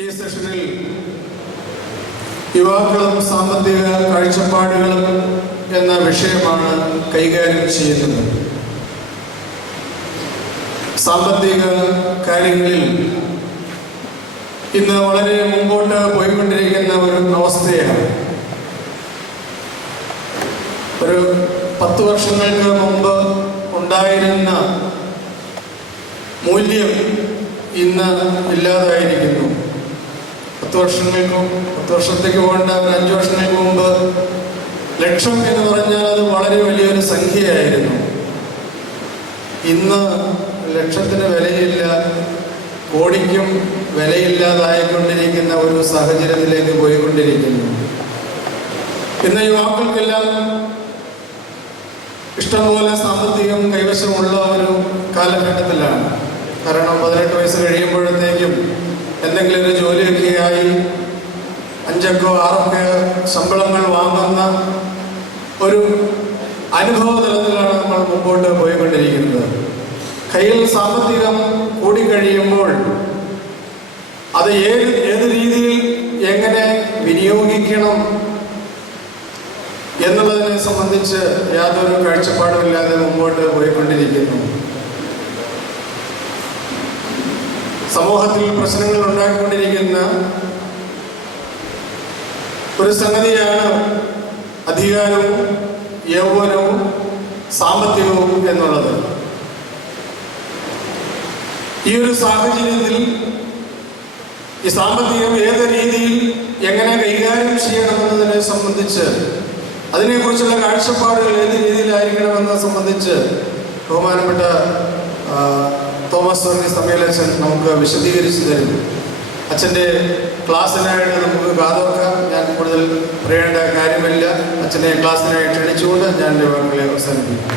ഈ സെഷനിൽ യുവാക്കളും സാമ്പത്തിക കാഴ്ചപ്പാടുകളും എന്ന വിഷയമാണ് കൈകാര്യം ചെയ്യുന്നത്. സാമ്പത്തിക കാര്യങ്ങളിൽ ഇന്ന് വളരെ മുമ്പോട്ട് പോയിക്കൊണ്ടിരിക്കുന്ന ഒരു അവസ്ഥയാണ്. ഒരു 10 വർഷങ്ങൾക്ക് മുമ്പ് ഉണ്ടായിരുന്ന മൂല്യം ഇന്ന് ഇല്ലാതായിരിക്കുന്നു. 10 വർഷത്തേക്ക് പോകേണ്ട ഒരു 5 വർഷങ്ങൾക്ക് മുമ്പ് ലക്ഷം എന്ന് പറഞ്ഞാൽ അത് വളരെ വലിയൊരു സംഖ്യയായിരുന്നു. ഇന്ന് ലക്ഷത്തിന് വിലയില്ല, കോടിക്കും വിലയില്ലാതായിക്കൊണ്ടിരിക്കുന്ന ഒരു സാഹചര്യത്തിലേക്ക് പോയിക്കൊണ്ടിരിക്കുന്നു. ഇന്ന് യുവാക്കൾക്കെല്ലാം ഇഷ്ടംപോലെ സാമ്പത്തികം കൈവശമുള്ള ഒരു കാലഘട്ടത്തിലാണ്. കാരണം 18 വയസ്സ് കഴിയുമ്പോഴത്തേക്കും എന്തെങ്കിലും ഒരു ജോലിയൊക്കെ ആയി 5 or 6 ശമ്പളങ്ങൾ വാങ്ങുന്ന ഒരു അനുഭവ തലത്തിലാണ് നമ്മൾ മുമ്പോട്ട് പോയിക്കൊണ്ടിരിക്കുന്നത്. കയ്യിൽ സാമ്പത്തികം കൂടിക്കഴിയുമ്പോൾ അത് ഏത് രീതിയിൽ എങ്ങനെ വിനിയോഗിക്കണം എന്നുള്ളതിനെ സംബന്ധിച്ച് യാതൊരു കാഴ്ചപ്പാടുമില്ലാതെ മുമ്പോട്ട് പോയിക്കൊണ്ടിരിക്കുന്നു. സമൂഹത്തിൽ പ്രശ്നങ്ങൾ ഉണ്ടാക്കിക്കൊണ്ടിരിക്കുന്ന ഒരു സംഗതിയാണ് അധികാരവും യൗവനവും സാമ്പത്തികവും എന്നുള്ളത്. ഈ ഒരു സാഹചര്യത്തിൽ ഈ സാമ്പത്തികം ഏത് രീതിയിൽ എങ്ങനെ കൈകാര്യം ചെയ്യണമെന്നതിനെ സംബന്ധിച്ച്, അതിനെക്കുറിച്ചുള്ള കാഴ്ചപ്പാടുകൾ ഏത് രീതിയിലായിരിക്കണമെന്നത് സംബന്ധിച്ച് ബഹുമാനപ്പെട്ട തോമസ് വർഗീസ് തമ്മിലച്ഛൻ നമുക്ക് വിശദീകരിച്ചു തരും. അച്ഛൻ്റെ ക്ലാസ്സിനായിട്ട് നമുക്ക് കാതോർക്കാം. ഞാൻ കൂടുതൽ പറയേണ്ട കാര്യമില്ല. അച്ഛനെ ക്ലാസ്സിനായി ക്ഷണിച്ചുകൊണ്ട് ഞാൻ എൻ്റെ വാക്കുകളെ അവസാനിപ്പിക്കും.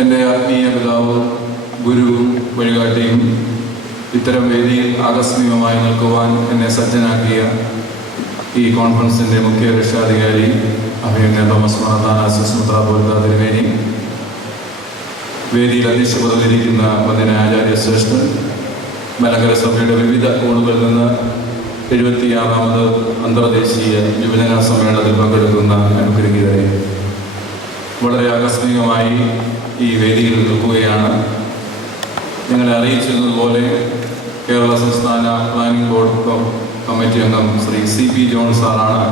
എൻ്റെ ആത്മീയ പിതാവ്, ഗുരുവും വഴികാട്ടിയും ഇത്തരം വേദിയിൽ ആകസ്മികമായി നിൽക്കുവാൻ എന്നെ സജ്ജനാക്കിയ ഈ കോൺഫറൻസിൻ്റെ മുഖ്യ രക്ഷാധികാരി അഭിനന്ദ തോമസ് മാതാനാസുസ്മുത്ര പോലത്തെ തിരുവേനി, വേദിയിൽ അധ്യക്ഷപദത്തിലിരിക്കുന്ന വന്ദന ആചാര്യ ശ്രേഷ്ഠൻ, മലങ്കര സഭയുടെ വിവിധ കോണുകളിൽ നിന്ന് 76ാമത് അന്തർദേശീയ യുവജന സമ്മേളനത്തിൽ പങ്കെടുക്കുന്ന അനുഗ്രഹീതരെ, വളരെ ആകസ്മികമായി ഈ വേദിയിൽ നിൽക്കുകയാണ്. ഞങ്ങളെ അറിയിച്ചിരുന്നതുപോലെ കേരള സംസ്ഥാന പ്ലാനിംഗ് ബോർഡ് കമ്മിറ്റി അംഗം ശ്രീ CP ജോൺ സാറാണ്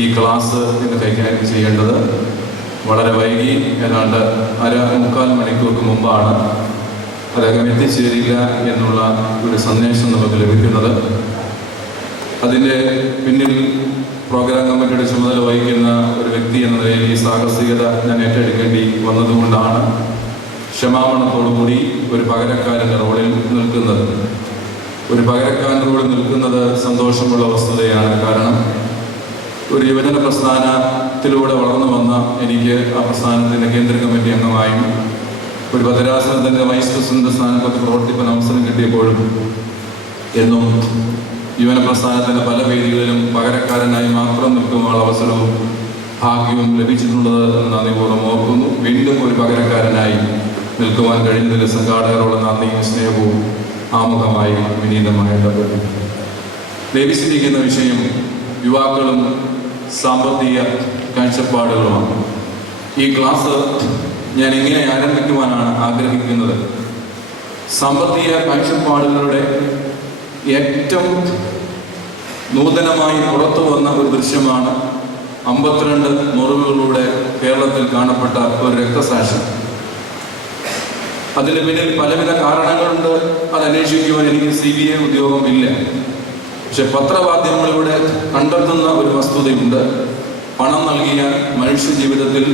ഈ ക്ലാസ് ഇന്ന് കൈകാര്യം ചെയ്യേണ്ടത്. വളരെ വൈകി, ഏതാണ്ട് 1.25 മണിക്കൂർക്ക് മുമ്പാണ് അദ്ദേഹം എത്തിച്ചേരില്ല എന്നുള്ള ഒരു സന്ദേശം നമുക്ക് ലഭിക്കുന്നത്. അതിൻ്റെ പിന്നിൽ പ്രോഗ്രാം കമ്മിറ്റിയുടെ ചുമതല വഹിക്കുന്ന ഒരു വ്യക്തി എന്ന നിലയിൽ ഈ സാഹസികത ഞാൻ ഏറ്റെടുക്കേണ്ടി വന്നതുകൊണ്ടാണ് ക്ഷമാപണത്തോടുകൂടി ഒരു പകരക്കാരൻ്റെ റോളിൽ നിൽക്കുന്നത്. ഒരു പകരക്കാരൻ്റെ റോളിൽ നിൽക്കുന്നത് സന്തോഷമുള്ള വസ്തുതയാണ്. കാരണം ഒരു യുവജന പ്രസ്ഥാനത്തിലൂടെ വളർന്നു വന്ന എനിക്ക് ആ പ്രസ്ഥാനത്തിൻ്റെ കേന്ദ്ര കമ്മിറ്റി അംഗമായും ഒരു ഭദ്രാസനത്തിൻ്റെ വൈസ് പ്രസിഡന്റ് സ്ഥാനത്ത് പ്രവർത്തിക്കാൻ അവസരം കിട്ടിയപ്പോഴും എന്നും യുവന പ്രസ്ഥാനത്തിൻ്റെ പല വേദികളിലും പകരക്കാരനായി മാത്രം നിൽക്കുവാനുള്ള അവസരവും ഭാഗ്യവും ലഭിച്ചിട്ടുള്ളത് എന്ന് നന്ദിപൂർവ്വം ഓർക്കുന്നു. വീണ്ടും ഒരു പകരക്കാരനായി നിൽക്കുവാൻ കഴിഞ്ഞതിൽ സംഘാടകരോട് നന്ദിയും സ്നേഹവും ആമുഖമായി വിനീതമായിട്ട് ലഭിച്ചിരിക്കുന്ന വിഷയം യുവാക്കളും സാമ്പത്തിക കാഴ്ചപ്പാടുകളുമാണ്. ഈ ക്ലാസ് ഞാൻ എങ്ങനെ ആരംഭിക്കുവാനാണ് ആഗ്രഹിക്കുന്നത്? സാമ്പത്തിക കാഴ്ചപ്പാടുകളുടെ ഏറ്റവും നൂതനമായി പുറത്തു വന്ന ഒരു ദൃശ്യമാണ് 52 മുറിവുകളിലൂടെ കേരളത്തിൽ കാണപ്പെട്ട ഒരു രക്തസാക്ഷ്യം. അതിന് പിന്നിൽ പലവിധ കാരണങ്ങളുണ്ട്. അത് അന്വേഷിക്കുവാൻ എനിക്ക് CBI ഉദ്യോഗം ഇല്ല. പക്ഷെ പത്രമാധ്യമങ്ങളിലൂടെ കണ്ടെത്തുന്ന ഒരു വസ്തുതയുണ്ട്. പണം നൽകിയ മനുഷ്യ ജീവിതത്തിൽ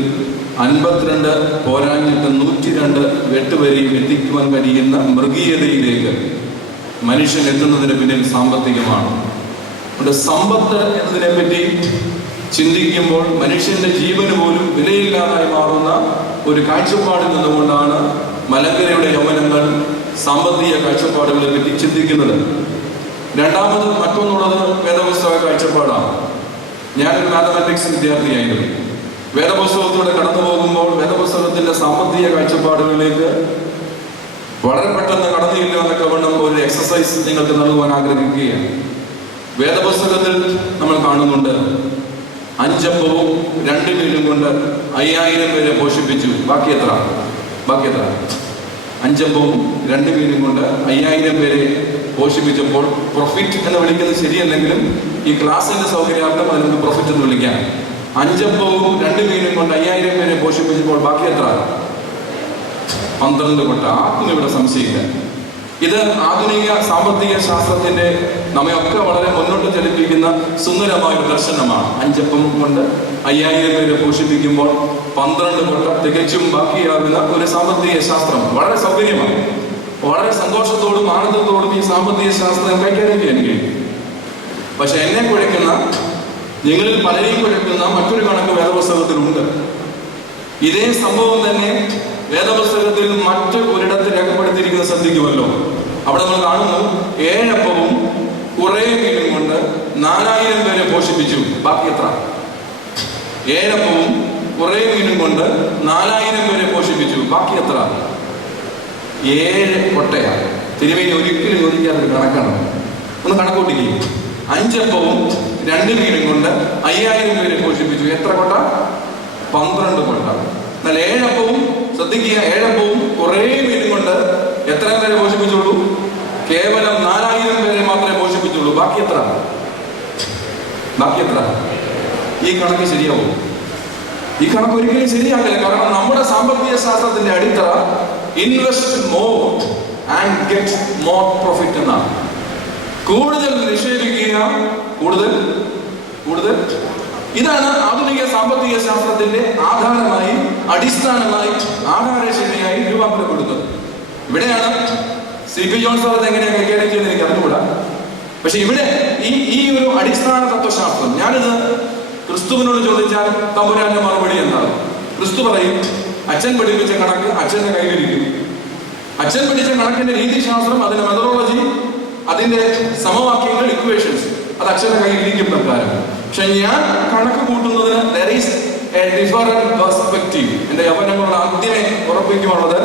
52 പോരാഞ്ഞിട്ട് 102 വെട്ടുവരെയും എത്തിക്കുവാൻ കഴിയുന്ന മൃഗീയതയിലേക്ക് മനുഷ്യൻ എത്തുന്നതിന് പിന്നിൽ സാമ്പത്തികമാണ്. അതുകൊണ്ട് സമ്പത്ത് എന്നതിനെപ്പറ്റി ചിന്തിക്കുമ്പോൾ മനുഷ്യന്റെ ജീവന് പോലും വിലയില്ലാതായി മാറുന്ന ഒരു കാഴ്ചപ്പാടിൽ നിന്നുകൊണ്ടാണ് മലങ്കരയുടെ യൗവനങ്ങൾ സാമ്പത്തിക കാഴ്ചപ്പാടുകളെ പറ്റി ചിന്തിക്കുന്നത്. രണ്ടാമത് മറ്റൊന്നുള്ളത് വേദപുസ്തക കാഴ്ചപ്പാടാണ്. ഞാനൊരു മാത്തമാറ്റിക്സ് വിദ്യാർത്ഥിയായിരുന്നു. വേദപുസ്തകത്തിലൂടെ കടന്നു പോകുമ്പോൾ വേദപുസ്തകത്തിന്റെ സാമ്പത്തിക കാഴ്ചപ്പാടുകളിലേക്ക് വളരെ പെട്ടെന്ന് കടന്നു ചെല്ലുവാനൊക്കെ വേണം ഒരു എക്സസൈസ് നിങ്ങൾക്ക് നൽകുവാൻ ആഗ്രഹിക്കുകയാണ്. വേദപുസ്തകത്തിൽ നമ്മൾ കാണുന്നുണ്ട് 5 അപ്പവും 2 മീനും കൊണ്ട് 5000 പേരെ പോഷിപ്പിച്ചു. ബാക്കി എത്ര? 5 അപ്പവും 2 മീനും കൊണ്ട് 5000 പേരെ പോഷിപ്പിച്ചപ്പോൾ, പ്രൊഫിറ്റ് എന്ന് വിളിക്കുന്നത് ശരിയല്ലെങ്കിലും ഈ ക്ലാസിന്റെ സൗകര്യാർത്ഥം അത് നമുക്ക് പ്രൊഫിറ്റ് എന്ന് വിളിക്കാം. 5 അപ്പവും 2 മീനും കൊണ്ട് 5000 പേരെ പോഷിപ്പിച്ചപ്പോൾ ബാക്കി എത്ര? 12 കൊട്ട. ആർക്കും ഇവിടെ സംശയമില്ല. ഇത് ആധുനിക സാമ്പത്തിക ശാസ്ത്രത്തിന്റെ നമ്മയൊക്കെ വളരെ മുന്നോട്ട് ചലിപ്പിക്കുന്ന സുന്ദരമായ ഒരു ദർശനമാണ്. 5 അപ്പം കൊണ്ട് 5000 പേരെ പോഷിപ്പിക്കുമ്പോൾ 12 കൊട്ട തികച്ചും ബാക്കിയാകുന്ന ഒരു സാമ്പത്തിക ശാസ്ത്രം വളരെ സൗകര്യമാണ്. വളരെ സന്തോഷത്തോടും ആനന്ദത്തോടും ഈ സാമ്പത്തിക ശാസ്ത്രം കൈകാര്യം ചെയ്യാൻ കഴിയും. പക്ഷെ എന്നെ കുഴയ്ക്കുന്ന, നിങ്ങളിൽ പലരെയും കുഴയ്ക്കുന്ന മറ്റൊരു കണക്ക് വേദപുസ്തകത്തിലുണ്ട്. ഇതേ സംഭവം തന്നെ വേദപുസ്തകത്തിൽ മറ്റ് ഒരിടത്ത് രേഖപ്പെടുത്തിയിരിക്കുന്നത് ശ്രദ്ധിക്കുമല്ലോ. അവിടെ നമ്മൾ കാണുന്നു 7 അപ്പവും കുറേ മീനും കൊണ്ട് 4000 പേരെ പോഷിപ്പിച്ചു. ബാക്കി എത്ര? 7 അപ്പവും കുറേ മീനും കൊണ്ട് 4000 പേരെ പോഷിപ്പിച്ചു. ബാക്കി എത്ര? 7 കൊട്ടയാണ്. തിരുമേനി ഒരിക്കലും ചോദിക്കാത്തൊരു കണക്കാണ്. ഒന്ന് കണക്കൂട്ടിക്കും. 5 അപ്പവും 2 മീനും കൊണ്ട് 5000 പേരെ പോഷിപ്പിച്ചു. എത്ര കൊട്ട? 12 കൊട്ട. എന്നാൽ 7 അപ്പവും, ശ്രദ്ധിക്കുക, 7 അപ്പവും കുറേ മീനും കൊണ്ട് എത്ര പേരെ പോഷിപ്പിച്ചുള്ളൂ? കേവലം 4000 പേരെ മാത്രമേ പോഷിപ്പിച്ചുള്ളൂ. ബാക്കി എത്ര? ഈ കണക്ക് ശരിയാവും? ഈ കണക്ക് ഒരിക്കലും ശരിയാകില്ല. കാരണം നമ്മുടെ സാമ്പത്തിക ശാസ്ത്രത്തിന്റെ അടിത്തറ invest more and get more profit എന്നാണ്. കൂടുതൽ നിക്ഷേപിക്കുക, കൂടുതൽ. ഇതാണ് ആധുനിക സാമ്പത്തിക ശാസ്ത്രത്തിന്റെ ആധാരമായി, അടിസ്ഥാനമായി, ആധാരശിലയായി രൂപാന്തരപ്പെടുന്നത്. ഇവിടെയാണ് CP ജോൺ സാർ എങ്ങനെയാണ് കൈകാര്യം ചെയ്യുന്നത് എനിക്ക് അറിഞ്ഞുകൂടാ. പക്ഷെ ഇവിടെ ഈ ഒരു അടിസ്ഥാന തത്വശാസ്ത്രം, ഞാനിത് ക്രിസ്തുവിനോട് ചോദിച്ചാൽ തമ്പുരാന്റെ മറുപടി എന്താണ്? ക്രിസ്തു പറയും, അച്ഛൻ പഠിപ്പിച്ച കണക്ക് അച്ഛന്റെ കയ്യിലിരിക്കും. അച്ഛൻ പഠിച്ച കണക്കിന്റെ രീതിശാസ്ത്രം, അതിന്റെ മെത്തഡോളജി, അതിന്റെ സമവാക്യങ്ങൾ, ഇക്വേഷൻസ്, അത് അച്ഛന്റെ കയ്യിലിരിക്കും പ്രകാരം. പക്ഷെ ഞാൻ കണക്ക് കൂട്ടുന്നതിന് there is a different perspective. എന്റെ യവനങ്ങളുടെ ആദ്യമേ ഉറപ്പിക്കുമുള്ളത്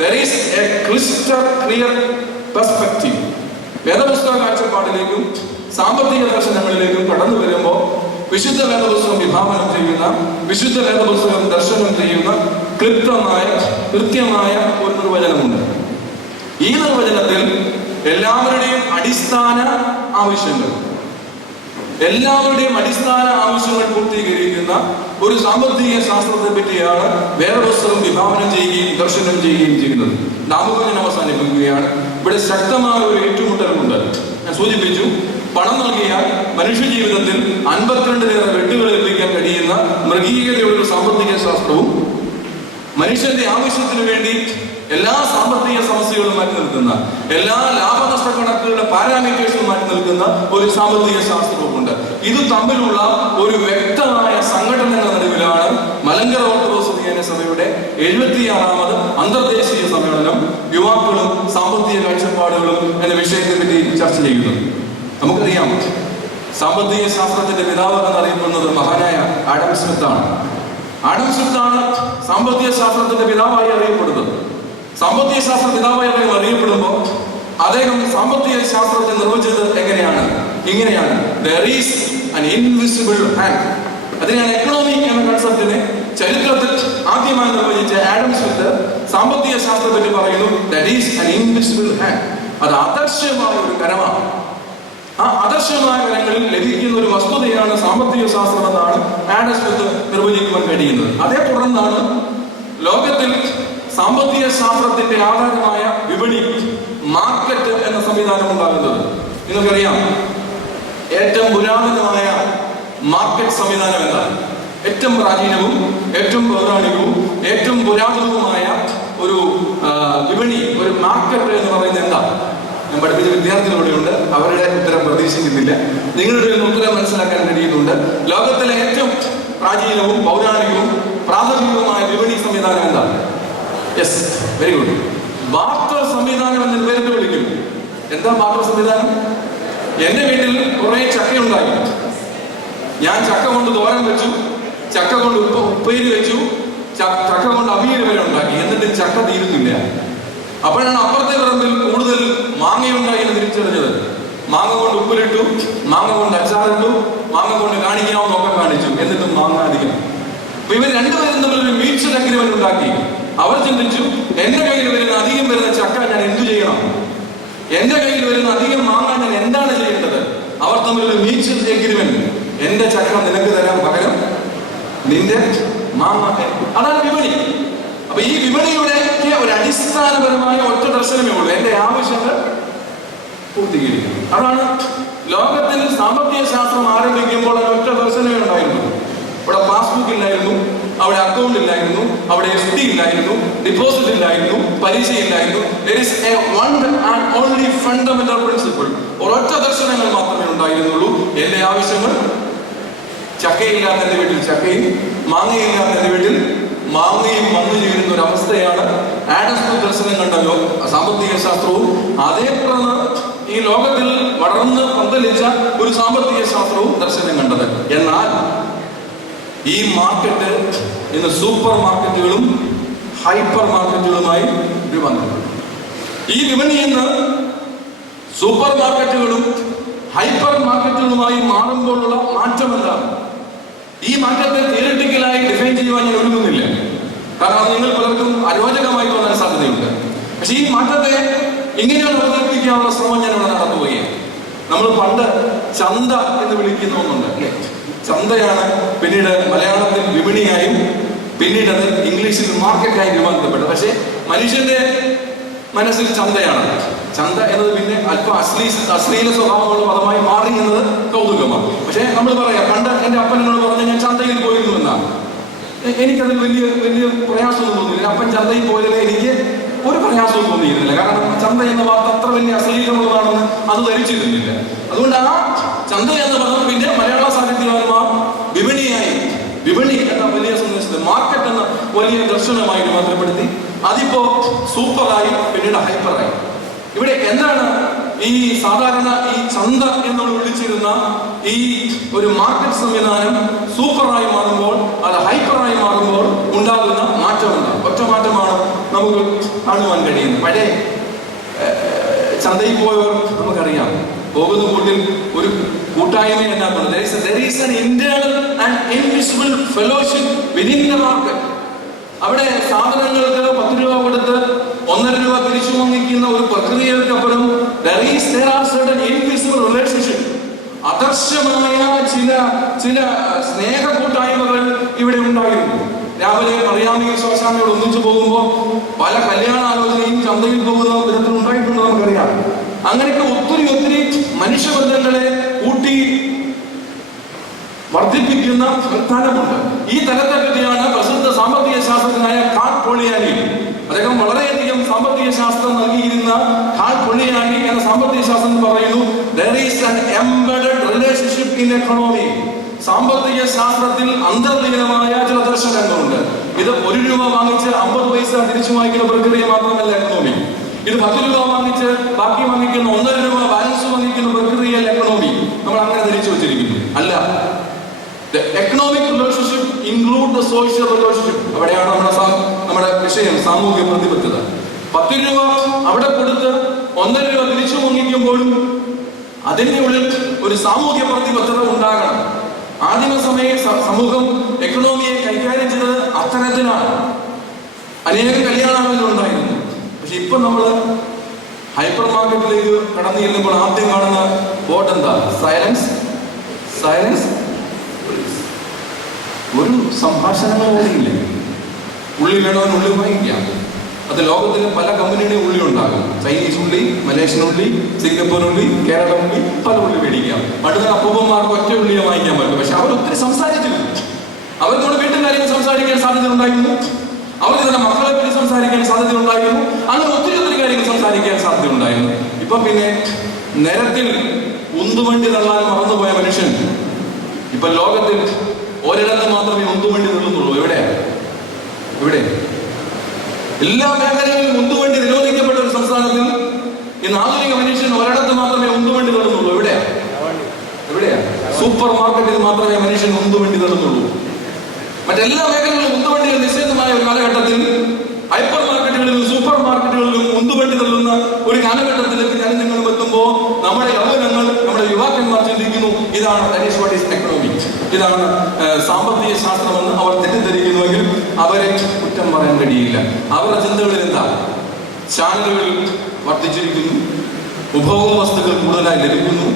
there is a crystal clear perspective. വേദപുസ്തക കാഴ്ചപ്പാടിലേക്കും സാമ്പത്തിക ദർശനങ്ങളിലേക്കും കടന്നു വരുമ്പോൾ വിശുദ്ധ വേദപുസ്തകം വിഭാവനം ചെയ്യുന്ന, വിശുദ്ധ വേദപുസ്തകം ദർശനം ചെയ്യുന്ന കൃത്യമായ ഒരു നിർവചനമുണ്ട്. ഈ നിർവചനത്തിൽ എല്ലാവരുടെയും അടിസ്ഥാന ആവശ്യങ്ങൾ പൂർത്തീകരിക്കുന്ന ഒരു സാമ്പത്തിക ശാസ്ത്രത്തെ പറ്റിയാണ് വേദപുസ്തകം വിഭാവനം ചെയ്യുകയും ദർശനം ചെയ്യുകയും ചെയ്യുന്നത്. നാമകൻ അവസാനിപ്പിക്കുകയാണ്. ഇവിടെ ശക്തമായ ഒരു ഏറ്റുമുട്ടലുണ്ട്. ഞാൻ സൂചിപ്പിച്ചു, പണം നൽകിയാൽ മനുഷ്യ ജീവിതത്തിൽ 52 വെട്ടുകൾ എത്തിക്കാൻ കഴിയുന്ന മൃഗീയതയുള്ള ഒരു സാമ്പത്തിക ശാസ്ത്രവും, മനുഷ്യന്റെ ആവശ്യത്തിനു വേണ്ടി എല്ലാ സാമ്പത്തിക സമസ്യകളും മാറ്റി നിൽക്കുന്ന, എല്ലാ ലാഭനഷ്ട കണക്കുകളുടെ പാരാമീറ്റേഴ്സും മാറ്റി നിൽക്കുന്ന ഒരു സാമ്പത്തിക ശാസ്ത്രവുമുണ്ട്. ഇത് തമ്മിലുള്ള ഒരു വ്യക്തമായ സംഘടനയുടെ നടുവിലാണ് മലങ്കര ഓർത്തഡോക്സ് സുറിയാനി സഭയുടെ 76ാമത് അന്തർദേശീയ സമ്മേളനം യുവാക്കളും സാമ്പത്തിക കാഴ്ചപ്പാടുകളും എന്ന വിഷയത്തെ പറ്റി ചർച്ച ചെയ്യുന്നത്. നമുക്കറിയാം, സാമ്പത്തിക ശാസ്ത്രത്തിന്റെ പിതാവ് എന്നറിയപ്പെടുന്നത് മഹാനായ ആഡം സ്മിത്താണ്. ആഡം സ്മിത്താണ് സാമ്പത്തിക ശാസ്ത്രത്തിന്റെ പിതാവായി അറിയപ്പെടുന്നത്. സാമ്പത്തിക ശാസ്ത്ര പിതാവായി അദ്ദേഹം അറിയപ്പെടുമ്പോൾ അദ്ദേഹം സാമ്പത്തിക ശാസ്ത്രത്തെ നിർവചിച്ചത് എങ്ങനെയാണ്? ഇങ്ങനെയാണ്, there is an invisible hand. അതിനാണ് എക്കണോമി എന്ന കൺസെപ്റ്റിനെ ചരിത്രത്തിൽ ആദ്യമായി നിർവചിച്ച ആഡം സ്മിത്ത് സാമ്പത്തിക ശാസ്ത്രത്തെ പറ്റി പറയുന്നു, that is an invisible hand. അത് അദൃശ്യമായ ഒരു കരമാണ്. ആ അദൃശ്യമായ കരങ്ങളിൽ ലഭിക്കുന്ന ഒരു വസ്തുതയാണ് സാമ്പത്തിക ശാസ്ത്രം എന്നാണ് ആഡം സ്മിത്ത് നിർവചിക്കുവാൻ കഴിയുന്നത്. അതേ തുടർന്നാണ് ലോകത്തിൽ സാമ്പത്തിക ശാസ്ത്രത്തിന്റെ ആധാരമായ വിപണി, മാർക്കറ്റ് എന്ന സംവിധാനം ഉണ്ടാകുന്നത്. നിങ്ങൾക്കറിയാം, ഏറ്റവും പുരാതനമായ മാർക്കറ്റ് സംവിധാനം എന്താണ്? ഏറ്റവും പ്രാചീനവും ഏറ്റവും പൗരാണികവും ഏറ്റവും പുരാതനവുമായ ഒരു വിപണി, ഒരു മാർക്കറ്റ് എന്ന് പറയുന്നത് എന്താണ്? ഞാൻ പഠിപ്പിച്ച വിദ്യാർത്ഥികളോടെയുണ്ട്, അവരുടെ ഉത്തരം പ്രതീക്ഷിക്കുന്നില്ല. നിങ്ങളുടെ ഉത്തരം മനസ്സിലാക്കാൻ കഴിയുന്നുണ്ട്. ലോകത്തിലെ ഏറ്റവും പ്രാചീനവും പൗരാണികവും പ്രാഥമികവുമായ വിപണി സംവിധാനം എന്താണ്? Yes, very good. ബാർട്ടർ സംവിധാനം എന്ന് പേരിട്ട് വിളിക്കും. എന്താ ബാർട്ടർ സംവിധാനം? എന്റെ വീട്ടിൽ കുറെ ചക്കയുണ്ടായി. ഞാൻ ചക്ക കൊണ്ട് തോരൻ വെച്ചു, ചക്ക കൊണ്ട് ഉപ്പേരി വെച്ചു, ചക്ക കൊണ്ട് അവിയൽ വരെ ഉണ്ടാക്കി. എന്നിട്ട് ചക്ക തീരുന്നില്ല. അപ്പോഴാണ് അപ്പുറത്തെ പറമ്പിൽ കൂടുതൽ മാങ്ങയുണ്ടായി എന്ന് തിരിച്ചറിഞ്ഞത്. മാങ്ങ കൊണ്ട് ഉപ്പിലിട്ടു, മാങ്ങ കൊണ്ട് അച്ചാറിട്ടു, മാങ്ങ കൊണ്ട് കാണിക്കാവുന്നൊക്കെ കാണിച്ചു, എന്നിട്ടും മാങ്ങ അധികം. അപ്പൊ ഇവർ രണ്ടുപേരും തമ്മിലൊരു മ്യൂച്വൽ അഗ്രിമെന്റ് ഉണ്ടാക്കി. അവർ ചിന്തിച്ചു, എന്റെ കയ്യിൽ വരുന്ന അധികം വരുന്ന ചക്ക ഞാൻ എന്തു ചെയ്യണം, എന്റെ കയ്യിൽ വരുന്ന അധികം മാങ്ങ ഞാൻ എന്താണ് ചെയ്യേണ്ടത്. അവർ തമ്മിലൊരു മ്യൂച്വൽ അഗ്രിമെന്റ്, എന്റെ ചക്ക നിനക്ക് തരാൻ പകരം നിന്റെ മാങ്ങ. അതാണ് വിപണി. അപ്പൊ ഈ വിപണിയുടെ ഒരു അടിസ്ഥാനപരമായ ഒറ്റ ദർശനമേ ഉള്ളൂ, എന്റെ ആവശ്യങ്ങൾ പൂർത്തീകരിക്കും. അതാണ് ലോകത്തിൽ സാമ്പത്തിക ശാസ്ത്രം ആരംഭിക്കുമ്പോൾ ഒറ്റ ദർശനമേ ഉണ്ടായിരുന്നു. ഇവിടെ പാസ്ബുക്ക് ഇല്ലായിരുന്നു, അവിടെ അക്കൗണ്ട് ഇല്ലായിരുന്നു, അവിടെ FD ഇല്ലായിരുന്നു, ഡിപ്പോസിറ്റ് ഇല്ലായിരുന്നു, പലിശ ഇല്ലായിരുന്നു. There is a one and only fundamental principle. ഒരൊറ്റ ദർശനങ്ങൾ മാത്രമേ ഉണ്ടായിരുന്നുള്ളൂ. എന്റെ ആവശ്യങ്ങൾ, ചക്കയില്ലാത്ത എന്റെ വീട്ടിൽ ചക്കയും മാങ്ങയില്ലാത്ത എന്റെ വീട്ടിൽ മാങ്ങയും വന്നു ചേരുന്ന ഒരു അവസ്ഥയാണ് ആഡം സ്മിത്ത് ദർശനം കണ്ടല്ലോ സാമ്പത്തിക ശാസ്ത്രവും. അതേപ്രകാരം ഈ ലോകത്തിൽ വളർന്ന് പന്തലിച്ച ഒരു സാമ്പത്തിക ശാസ്ത്രവും ദർശനം കണ്ടത്. എന്നാൽ ഈ മാർക്കറ്റ് ഇന്ന് സൂപ്പർ മാർക്കറ്റുകളും ഹൈപ്പർ മാർക്കറ്റുകളുമായി രൂപാന്തരപ്പെട്ടു. ഈ വിപണിയിൽ നിന്ന് സൂപ്പർ മാർക്കറ്റുകളും ഹൈപ്പർ മാർക്കറ്റുകളുമായി മാറുമ്പോഴുള്ള മാറ്റം എന്താണ്? ഈ മാറ്റത്തെ തിയറിറ്റിക്കലായി ഡിഫൈൻ ചെയ്യുവാൻ ഞാൻ ഒരുങ്ങുന്നില്ല, കാരണം അത് നിങ്ങൾ പലർക്കും അരോചകമായി തോന്നാൻ സാധ്യതയുണ്ട്. പക്ഷെ ഈ മാറ്റത്തെ ഇങ്ങനെയാണ് അവതരിപ്പിക്കാനുള്ള ശ്രമം ഞാൻ ഇവിടെ നടത്തുകയാണ്. നമ്മൾ പണ്ട് ചന്ത എന്ന് വിളിക്കുന്ന ഒന്നുണ്ട്, ചന്തയാണ് പിന്നീട് മലയാളത്തിൽ വിപണിയായും പിന്നീട് അത് ഇംഗ്ലീഷിൽ മാർക്കറ്റായി രൂപാന്തരപ്പെട്ടത്. പക്ഷെ മനുഷ്യന്റെ മനസ്സിൽ ചന്തയാണ്. ചന്ത എന്നത് പിന്നെ അല്പം അശ്ലീല സ്വഭാവമുള്ള പദമായി മാറി എന്നത് കൗതുകമാണ്. പക്ഷെ നമ്മൾ പറയാം, പണ്ട് എന്റെ അപ്പൻ എന്നോട് പറഞ്ഞ ഞാൻ ചന്തയിൽ പോയിരുന്നു എന്നാണ്. എനിക്കതിൽ വലിയ പ്രയാസമൊന്നും തോന്നിയില്ല. അപ്പൻ ചന്തയിൽ പോയതിൽ എനിക്ക് ഒരു പ്രയാസവും തോന്നിയിരുന്നില്ല, കാരണം ചന്ത എന്ന വാർത്ത അത്ര വലിയ അശ്ലീലമുള്ളതാണെന്ന് അത് ധരിച്ചിരുന്നില്ല. അതുകൊണ്ട് ആ ചന്ത എന്ന പദം പിന്നെ മലയാള സാഹിത്യകാരന്മാർ വിപണിയായി, വിപണി എന്ന വലിയ സന്ദേശത്തെ മാർക്കറ്റ് എന്ന വലിയ ദർശനമായി രൂപാന്തരപ്പെടുത്തി. അതിപ്പോ സൂപ്പറായി, പിന്നീട് ഹൈപ്പറായി. ഇവിടെ എന്താണ് ഈ സാധാരണ ഈ ചന്ത എന്നോട് വിളിച്ചിരുന്ന ഈ ഒരു മാർക്കറ്റ് സംവിധാനം സൂപ്പറായി മാറുമ്പോൾ, അത് ഹൈപ്പറായി മാറുമ്പോൾ ഉണ്ടാകുന്ന മാറ്റമുണ്ട്. ഒറ്റ മാറ്റമാണ് നമുക്ക് കാണുവാൻ കഴിയുന്നത്. പഴയ ചന്തയിൽ പോയവർ നമുക്കറിയാം, പോകുന്ന കൂട്ടിൽ ഒരു കൂട്ടായ്മ എന്നാണ്. There is an internal and invisible fellowship within the market. അവിടെ സാധനങ്ങൾക്ക് 10 രൂപ കൊടുത്ത് 1.5 രൂപ തിരിച്ചു വാങ്ങിക്കുന്ന ഒരു പ്രക്രിയക്കപ്പുറം there are certain invisible relationship. അദർശമായ ചില സ്നേഹ കൂട്ടായ്മകൾ ഇവിടെ ഉണ്ടായിരുന്നു. രാവിലെ മറിയാമിയും ശോശാനയോട് ഒന്നിച്ചു പോകുമ്പോൾ പല കല്യാണാലോചനയും ചന്തയിൽ പോകുന്ന വിധത്തിൽ ഉണ്ടായിട്ടുണ്ട്, നമുക്കറിയാം. അങ്ങനെയൊക്കെ ഒത്തിരി മനുഷ്യബന്ധങ്ങളെ കൂട്ടി വർദ്ധിപ്പിക്കുന്ന പ്രസ്ഥാനമുണ്ട്. ഈ തലത്തെ പറ്റിയാണ് പ്രസിദ്ധ സാമ്പത്തിക ശാസ്ത്രജ്ഞനായ കാൾ പൊളിയാനി, അദ്ദേഹം വളരെയധികം സാമ്പത്തിക ശാസ്ത്രം നൽകിയിരുന്ന കാൾ പൊളിയാനി എന്ന സാമ്പത്തിക ശാസ്ത്രം പറയുന്നു, there is an embedded relationship in economy. സാമ്പത്തിക ശാസ്ത്രത്തിൽ അന്തർലീനമായ ചില ദർശനങ്ങളുണ്ട്. ഇത് 1 രൂപ വാങ്ങിച്ച് 50 പൈസ തിരിച്ചു വാങ്ങിക്കുന്ന പ്രക്രിയ മാത്രമല്ല എക്കണോമി. ഇത് 10 രൂപ വാങ്ങിച്ച് ബാക്കി വാങ്ങിക്കുന്ന 1.5 രൂപ ബാലൻസ് വാങ്ങിക്കുന്ന പ്രക്രിയ എക്കണോമി. നമ്മൾ അങ്ങനെ ധരിച്ചു വെച്ചിരിക്കുന്നു. അല്ല, the economic relationship include the social relationship. അവിടെയാണ് നമ്മുടെ വിഷയം, സാമൂഹിക പ്രതിബദ്ധത. 10 രൂപ അവിടെ കൊടുത്ത് 1.5 രൂപ തിരിച്ചു വാങ്ങിക്കുമ്പോഴും അതിന്റെ ഉള്ളിൽ ഒരു സാമൂഹിക പ്രതിബദ്ധത ഉണ്ടാകണം. ആദിമ സമൂഹം എക്കണോമിയെ കൈകാര്യം ചെയ്തത് അത്തരത്തിലാണ്. അനേകം കല്യാണങ്ങളിൽ ഉണ്ടായിരുന്നു. പക്ഷെ ഇപ്പൊ നമ്മള് ഹൈപ്പർ മാർക്കറ്റിലേക്ക് കടന്നു ചെല്ലുമ്പോൾ ആദ്യം കാണുന്ന ബോർഡ് എന്താ? സൈലൻസ്. ഒരു സംഭാഷണങ്ങൾ കൂടിയില്ല. ഉള്ളി വേണമെന്ന് ഉള്ളി വാങ്ങിക്കാം. അത് ലോകത്തിലെ പല കമ്പനിയുടെയും ഉള്ളി ഉണ്ടാകും. ചൈനീസ് ഉള്ളി, മലേഷ്യൻ ഉള്ളി, സിംഗപ്പൂർ ഉള്ളി, കേരള ഉള്ളി, പല ഉള്ളി മേടിക്കാം. അടുത്ത അപ്പൂപ്പന്മാർക്ക് ഒറ്റ ഉള്ളിയെ വാങ്ങിക്കാൻ പറ്റും. പക്ഷെ അവർ ഒത്തിരി സംസാരിച്ചില്ല. അവർക്കോട് വീട്ടിൽ കാര്യങ്ങൾ സംസാരിക്കാൻ സാധ്യത ഉണ്ടായിരുന്നു, അവർക്ക് തന്നെ മക്കളെ പറ്റി സംസാരിക്കാൻ സാധ്യത ഉണ്ടായിരുന്നു, അങ്ങനെ ഒത്തിരി കാര്യങ്ങൾ സംസാരിക്കാൻ സാധ്യത ഉണ്ടായിരുന്നു. ഇപ്പൊ പിന്നെ നിരത്തിൽ ഉന്തുവണ്ടി തള്ളാൻ മറന്നുപോയ മനുഷ്യൻ ഇപ്പൊ ലോകത്തിൽ ഒരിടത്ത് മാത്രമേ ഉന്തുവണ്ടി തള്ളുന്നുള്ളൂ. എവിടെ എല്ലാ മേഖലയിലും ഉന്തുവണ്ടി നിരോധിക്കപ്പെട്ട ഒരു സംസ്ഥാനത്തിൽ ഇന്ന് ആധുനിക മനുഷ്യൻ ഒരിടത്ത് മാത്രമേ ഉന്തുവണ്ടി തള്ളുന്നുള്ളൂ. എവിടെയാ? സൂപ്പർ മാർക്കറ്റിൽ മാത്രമേ മനുഷ്യൻ ഉന്തുവണ്ടി തള്ളുന്നുള്ളൂ. മറ്റെല്ലാ മേഖലകളിലും ഉന്തുവണ്ടികൾ നിശ്ചിതമായ ഒരു കാലഘട്ടത്തിൽ ഹൈപ്പർ മാർക്കറ്റുകളിലും സൂപ്പർ മാർക്കറ്റുകളിലും പാർക്കുകളിലും ഉന്തുവണ്ടി തള്ളുന്ന ഒരു കാലഘട്ടത്തിലേക്ക് ഞാൻ നിങ്ങളും എത്തുമ്പോൾ നമ്മുടെ യൗവനങ്ങൾ, നമ്മുടെ യുവാക്കന്മാർ ചിന്തിക്കുന്നു, ഇതാണ് എക്കണോമിക്സ്, ഇതാണ് സാമ്പത്തിക ശാസ്ത്രമെന്ന് അവർ തെറ്റിദ്ധരിക്കുന്നുവെങ്കിൽ അവരെ കുറ്റം പറയാൻ കഴിയില്ല. അവരുടെ ചിന്തകളിൽ എന്താ? ചാനലുകൾ വർദ്ധിച്ചിരിക്കുന്നു, ഉപഭോഗ വസ്തുക്കൾ കൂടുതലായി ലഭിക്കുന്നു,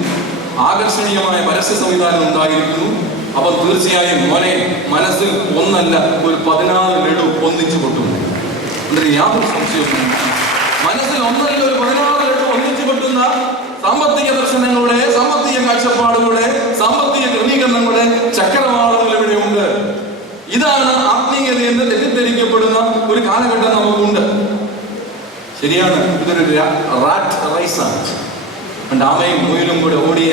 ആകർഷണീയമായ പരസ്യ സംവിധാനം ഉണ്ടായിരിക്കുന്നു. അപ്പം തീർച്ചയായും മോനെ മനസ്സിൽ ഒന്നല്ല, ഒരു 14 ലഡു ഒന്നിച്ചു പൊട്ടുന്നു. യാതൊരു സംശയവും മനസ്സിൽ ഒന്നല്ല, ഒരു 14 ലഡു ഒന്നിച്ചു പൊട്ടുന്ന സാമ്പത്തിക ദർശനങ്ങളുടെ, സാമ്പത്തിക കാഴ്ചപ്പാടുകളുടെ, സാമ്പത്തിക ക്രമീകരണങ്ങളുടെ ചക്രവാളങ്ങൾ ഇവിടെയുണ്ട്. ഇതാണ് ആത്മീയത എന്ന് തെറ്റിദ്ധരിക്കപ്പെടുന്ന ഒരു കാലഘട്ടം നമുക്കുണ്ട്. ശരിയാണ്, ഇതൊരു റാറ്റ് റൈസാണ്. ആമയും മുയലും കൂടെ ഓടിയ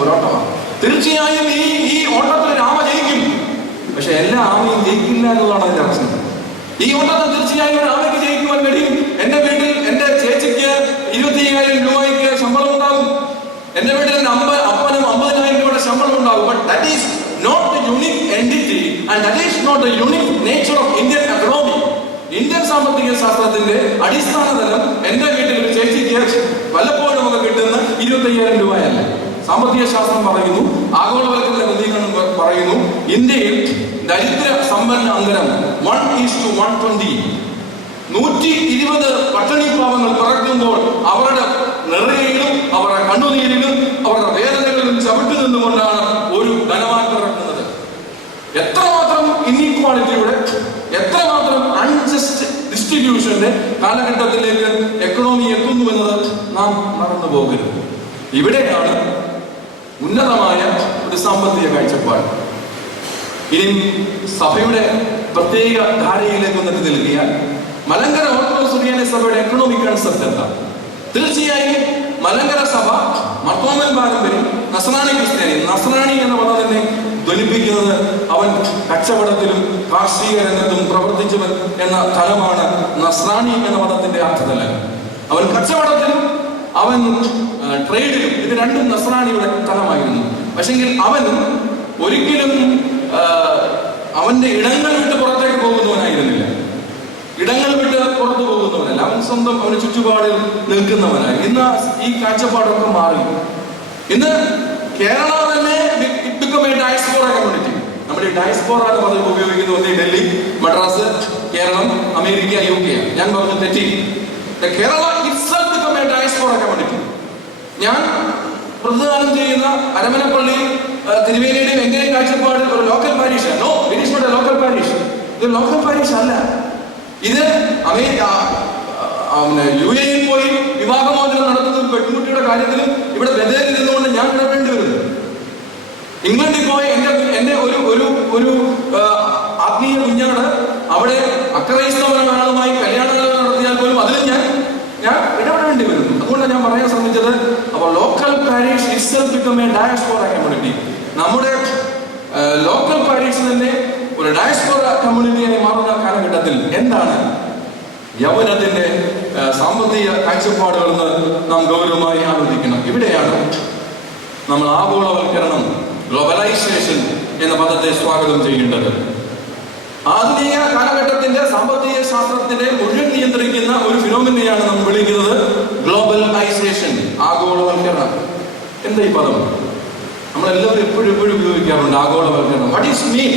ഒരോട്ടമാണ്. തീർച്ചയായും ഈ ഓട്ടത്തിൽ രാമ ജയിക്കും. പക്ഷെ എല്ലാ ആമയും ജയിക്കില്ല എന്നുള്ളതാണ് അതിന്റെ പ്രശ്നം. ഈ ഓട്ടത്തിൽ തീർച്ചയായും ഒരു ആമയ്ക്ക് ജയിക്കുവാൻ കഴിയും. എന്റെ വീട്ടിൽ എന്റെ ചേച്ചിക്ക് 25,000 രൂപയ്ക്ക് ശമ്പളം ഉണ്ടാകും. എന്റെ വീട്ടിൽ എന്റെ അപ്പനും 50,000 രൂപയുടെ ശമ്പളം ഉണ്ടാകും. But that is not a unique entity and that is not a unique nature of Indian economy. Indian സാമ്പത്തിക ശാസ്ത്രത്തിന്റെ അടിസ്ഥാന തലം എന്റെ വീട്ടിൽ ഒരു ചേച്ചിക്ക് വല്ലപ്പോഴും ഒക്കെ കിട്ടുന്ന 25,000 രൂപയല്ല. സാമ്പത്തിക ശാസ്ത്രം പറയുന്നു, ആഗോളവൽക്കരണ പ്രതീകരണം പറയുന്നു, ഇന്ത്യയിൽ ദരിദ്ര സമ്പന്ന അന്തരം 1:120. 120 പട്ടിണി പാവങ്ങൾ പിറക്കുമ്പോൾ അവരുടെ നിറയിലും അവരുടെ കണ്ണുനീരിലും അവരുടെ വേദനകളിലും ചവിട്ടു നിന്നുകൊണ്ടാണ് ഒരു ധനവാൻ പിറക്കുന്നത്. എത്രമാത്രം ഇൻഇക്വാളിറ്റിയുടെ, എത്രമാത്രം അൺജസ്റ്റ് ഡിസ്ട്രിബ്യൂഷന്റെ കാലഘട്ടത്തിലേക്ക് എക്കണോമി എത്തുന്നു എന്നത് നാം മറന്നു പോകരുത്. ഇവിടെയാണ് ഉന്നതമായ ഒരു സാമ്പത്തിക കാഴ്ചപ്പാട്. ഇനി സഭയുടെ പ്രത്യേക ധാരയിലേക്ക് വന്നിട്ട് നിൽക്കിയാൽ മലങ്കര ഓർത്തഡോക്സ് സുറിയാനി സഭയുടെ എക്കണോമിക് കൺസെപ്റ്റ് എന്താ? തീർച്ചയായും മലങ്കര സഭ മർത്തോമൻ പാരമ്പര്യം, നസ്രാണി ക്രിസ്ത്യാനി, നസ്രാണി എന്ന പദം തന്നെ ധ്വനിപ്പിക്കുന്നത് അവൻ കച്ചവടത്തിലും കാർഷിക രംഗത്തും പ്രവർത്തിച്ചവൻ എന്ന തലമാണ് നസ്രാണി എന്ന പദത്തിന്റെ അർത്ഥതല. അവൻ കച്ചവടത്തിലും അവൻ ട്രേഡിലും, ഇത് രണ്ടും നസ്രാണിയുടെ തലമായിരുന്നു. പക്ഷെങ്കിൽ അവൻ ഒരിക്കലും അവന്റെ ഇടങ്ങൾ വിട്ട് പുറത്തേക്ക് പോകുന്നവനായിരുന്നില്ല. ഇടങ്ങൾ വിട്ട് പുറത്തു പോകുന്നവനല്ല, അവൻ സ്വന്തം അവന്റെ ചുറ്റുപാടിൽ നിൽക്കുന്നവനായി. ഇന്ന് ഈ കാഴ്ചപ്പാടൊക്കെ മാറി. ഇന്ന് കേരള തന്നെ ഡയസ്പോറ കമ്മ്യൂണിറ്റി. നമ്മുടെ ഡയസ്പോറ എന്ന് പദം ഉപയോഗിക്കുന്ന ഒന്ന് ഡൽഹി, മദ്രാസ്, കേരളം, അമേരിക്ക, UK. ഞാൻ പറഞ്ഞു തെറ്റി. Kerala itself become a diaspora community. ഞാൻ പ്രതിദാനം ചെയ്യുന്ന അരമനപ്പള്ളി, തിരുവേലിയുടെയും എങ്ങനെയും കാഴ്ചപ്പാട് ഒരു local parish. No, it is not a local parish. ഇത് ലോക്കൽ പാരീഷ് അല്ല. ഇത് UAE പോയി വിവാഹമോചനം നടത്തുന്ന പെൺകുട്ടിയുടെ കാര്യത്തിലും ഇവിടെ ബദലിൽ നിന്നുകൊണ്ട് ഞാൻ ഇടപെടേണ്ടി വരുന്നു. ഇംഗ്ലണ്ടിൽ പോയി എന്റെ ഒരു ആത്മീയ കുഞ്ഞാണ് അവിടെ അക്രൈസ്തവനാളുമായി കല്യാണം നടത്തിയാൽ പോലും അതിലും ഞാൻ ഇടപെടേണ്ടി വരുന്നു. അതുകൊണ്ടാണ് ഞാൻ പറയാൻ ശ്രമിച്ചത്. അപ്പോൾ local parish itself become a diaspora community. നമ്മുടെ ലോക്കൽ പാരീഷ് തന്നെ ഒരു ഡയസ്പോറ കമ്മ്യൂണിറ്റിയായി മാറുന്ന കാലഘട്ടത്തിൽ എന്താണ് യൗവനത്തിന്റെ സാമ്പത്തിക കാഴ്ചപ്പാടുകളെന്ന് നാം ഗൗരവമായി ആലോചിക്കണം. ഇവിടെയാണ് നമ്മൾ ആഗോളവൽക്കരണം, ഗ്ലോബലൈസേഷൻ എന്ന പദത്തെ സ്വാഗതം ചെയ്യേണ്ടത്. ആധുനിക കാലഘട്ടത്തിന്റെ സാമ്പത്തിക ശാസ്ത്രത്തിന്റെ മുഴുവൻ നിയന്ത്രിക്കുന്ന ഒരു ഫിനോമിനെയാണ് നമ്മൾ വിളിക്കുന്നത് ഗ്ലോബലൈസേഷൻ, ആഗോളവൽക്കരണം. എന്താ ഈ പദം? നമ്മളെല്ലാവരും എപ്പോഴും ഉപയോഗിക്കാറുണ്ട് ആഗോളവൽക്കരണം. What is mean?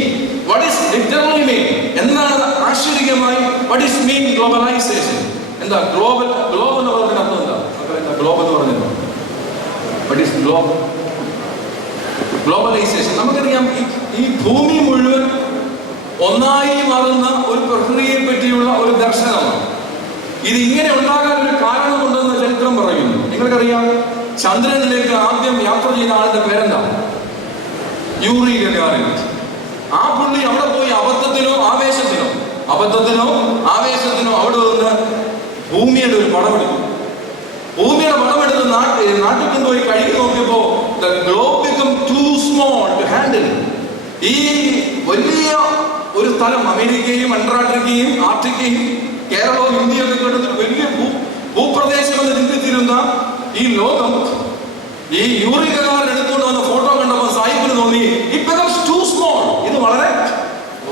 What is literally mean? എന്താണ് ആശ്ചര്യമായി വാട്ട് ഈസ് മീൻ ഗ്ലോബലൈസേഷൻ? എന്താ ഗ്ലോബ് എന്ന് പറഞ്ഞതിന് അർത്ഥം എന്താ? ഗ്ലോബ് എന്ന് പറഞ്ഞത് വാട്ട് ഈസ് ഗ്ലോബലൈസേഷൻ? നമുക്കറിയാം, ഈ ഭൂമി മുഴുവൻ ഒന്നായി മാറുന്ന ഒരു പ്രക്രിയയെ പറ്റിയുള്ള ഒരു ദർശനമാണ്. ഇത് ഇങ്ങനെ ഉണ്ടാകാൻ ഒരു കാരണമുണ്ടെന്ന് ചരിത്രം പറയുന്നു. നിങ്ങൾക്കറിയാം, ചന്ദ്രനിലേക്ക് ആദ്യം യാത്ര ചെയ്ത ആളുടെ പേരെന്താ? Yuri Gagarin. ആ പുള്ളി അവിടെ പോയി അബദ്ധത്തിനോ ആവേശത്തിനോ അവിടെ നിന്ന് ഭൂമിയുടെ ഒരു പടമെടുത്തു. ഭൂമിയുടെ പടമെടുത്ത് നാട്ടിൽ കൊണ്ടുപോയി കഴുകി നോക്കിയപ്പോ the globe become too small to handle. ഈ വലിയ ഒരു സ്ഥലം, അമേരിക്കയും അന്റാർട്ടിക്കയും ആഫ്രിക്കയും കേരളവും ഇന്ത്യയും കിട്ടുന്ന വലിയ ഭൂപ്രദേശം എന്ന് ചിന്തിച്ചിരുന്ന ഈ ലോകം ഈ യൂറി ഗഗാറിൻ എടുത്തുകൊണ്ട് വന്ന ഫോട്ടോ കണ്ടപ്പോൾ സാഹിബിന് തോന്നി it becomes too small. ഇത് വളരെ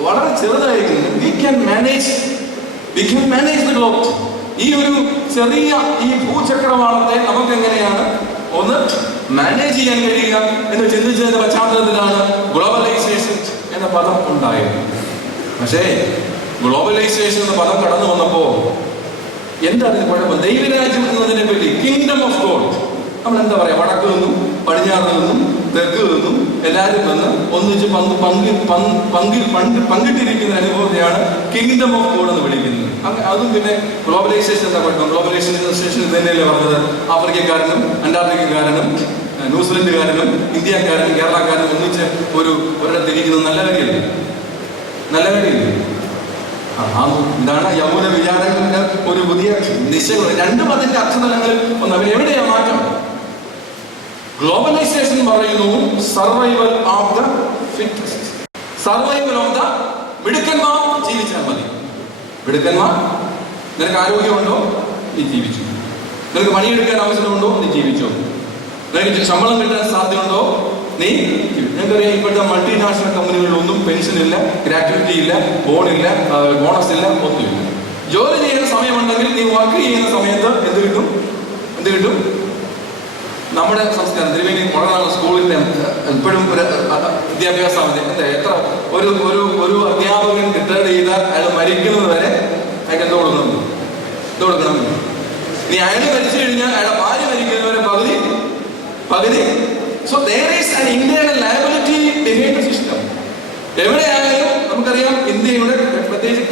വളരെ ചെറുതായിരിക്കുന്നു. we can manage the globe. ഈ ഒരു ചെറിയ ഈ ഭൂചക്രവാളത്തെ നമുക്ക് എങ്ങനെയാണ് ഒന്ന് മാനേജ് ചെയ്യാൻ കഴിയുക എന്ന് ചിന്തിച്ചതിന്റെ പശ്ചാത്തലത്തിലാണ് ഗ്ലോബലൈസേഷൻ എന്ന പദം ഉണ്ടായത്. പക്ഷേ ഗ്ലോബലൈസേഷൻ എന്ന പദം കടന്നു വന്നപ്പോ എന്താ അതിന് കുഴപ്പം? ദൈവരാജ്യം എന്നതിനെ പറ്റി, കിങ്ഡം ഓഫ് ഗോഡ്, നമ്മൾ എന്താ പറയാ, വടക്ക് നിന്നും പടിഞ്ഞാറ് നിന്നും തെക്ക് നിന്നും എല്ലാവരും വന്ന് ഒന്നിച്ച് പങ്കിട്ടിരിക്കുന്ന അനുഭവത്തെയാണ് കിങ്ഡം ഓഫ് ഗോഡ് എന്ന് വിളിക്കുന്നത്. അതും പിന്നെ ഗ്ലോബലൈസേഷൻ എന്താ കുഴപ്പം? ഗ്ലോബലൈസേഷൻ തന്നെയല്ലേ പറഞ്ഞത്, ആഫ്രിക്കക്കാരനും അന്റാർട്ടിക്കക്കാരനും ന്യൂസിലൻഡുകാരനും ഇന്ത്യക്കാരനും കേരളക്കാരനും ഒന്നിച്ച് ഒരിടത്തിരിക്കുന്നത് നല്ല കാര്യമല്ലേ? നല്ല കാര്യമില്ലേ? ഇതാണ് യൗവന വിചാരങ്ങളുടെ ഒരു പുതിയ ദിശകൾ. രണ്ടും അതിന്റെ അർത്ഥതലങ്ങളിൽ ഒന്ന്. അവൻ എവിടെയാ മാറ്റം? ഗ്ലോബലൈസേഷൻ പറയുന്നു survival of the fittest, survival of the മിടുക്കന്മാർ ജീവിച്ചാൽ മതി. മിടുക്കന്മാർ, നിനക്ക് ആരോഗ്യമുണ്ടോ നീ ജീവിച്ചു, നിനക്ക് പണിയെടുക്കാൻ അവസരമുണ്ടോ നീ ജീവിച്ചോ, നിനക്ക് ശമ്പളം കിട്ടാൻ സാധ്യതയുണ്ടോ നീ. നിങ്ങൾക്കറിയാം, ഇപ്പോഴത്തെ മൾട്ടിനാഷണൽ കമ്പനികളിലൊന്നും പെൻഷൻ ഇല്ല, ഗ്രാറ്റുവിറ്റി ഇല്ല, ബോണില്ല, ബോണസ് ഇല്ല, ഒന്നുമില്ല. ജോലി ചെയ്യുന്ന സമയമുണ്ടെങ്കിൽ നീ വർക്ക് ചെയ്യുന്ന സമയത്ത് എന്ത് കിട്ടും? എന്ത് കിട്ടും? നമ്മുടെ സംസ്കാരം തിരുവേനി വളരെ സ്കൂളിന്റെ ഇപ്പോഴും വിദ്യാഭ്യാസ എത്ര ഒരു അധ്യാപകൻ റിട്ടയർഡ് ചെയ്താൽ അയാൾ മരിക്കുന്നത് വരെ അയാൾക്ക് എന്ത് കൊടുക്കണം? എന്ത് കൊടുക്കണം? നീ അയാൾ മരിച്ചു കഴിഞ്ഞാൽ അയാളുടെ ഭാര്യ മരിക്കുന്നവരെ പകുതി. So there is an internal liability behind the system. എവിടെയായാലും നമുക്കറിയാം, ഇന്ത്യയുടെ പ്രത്യേകിച്ച്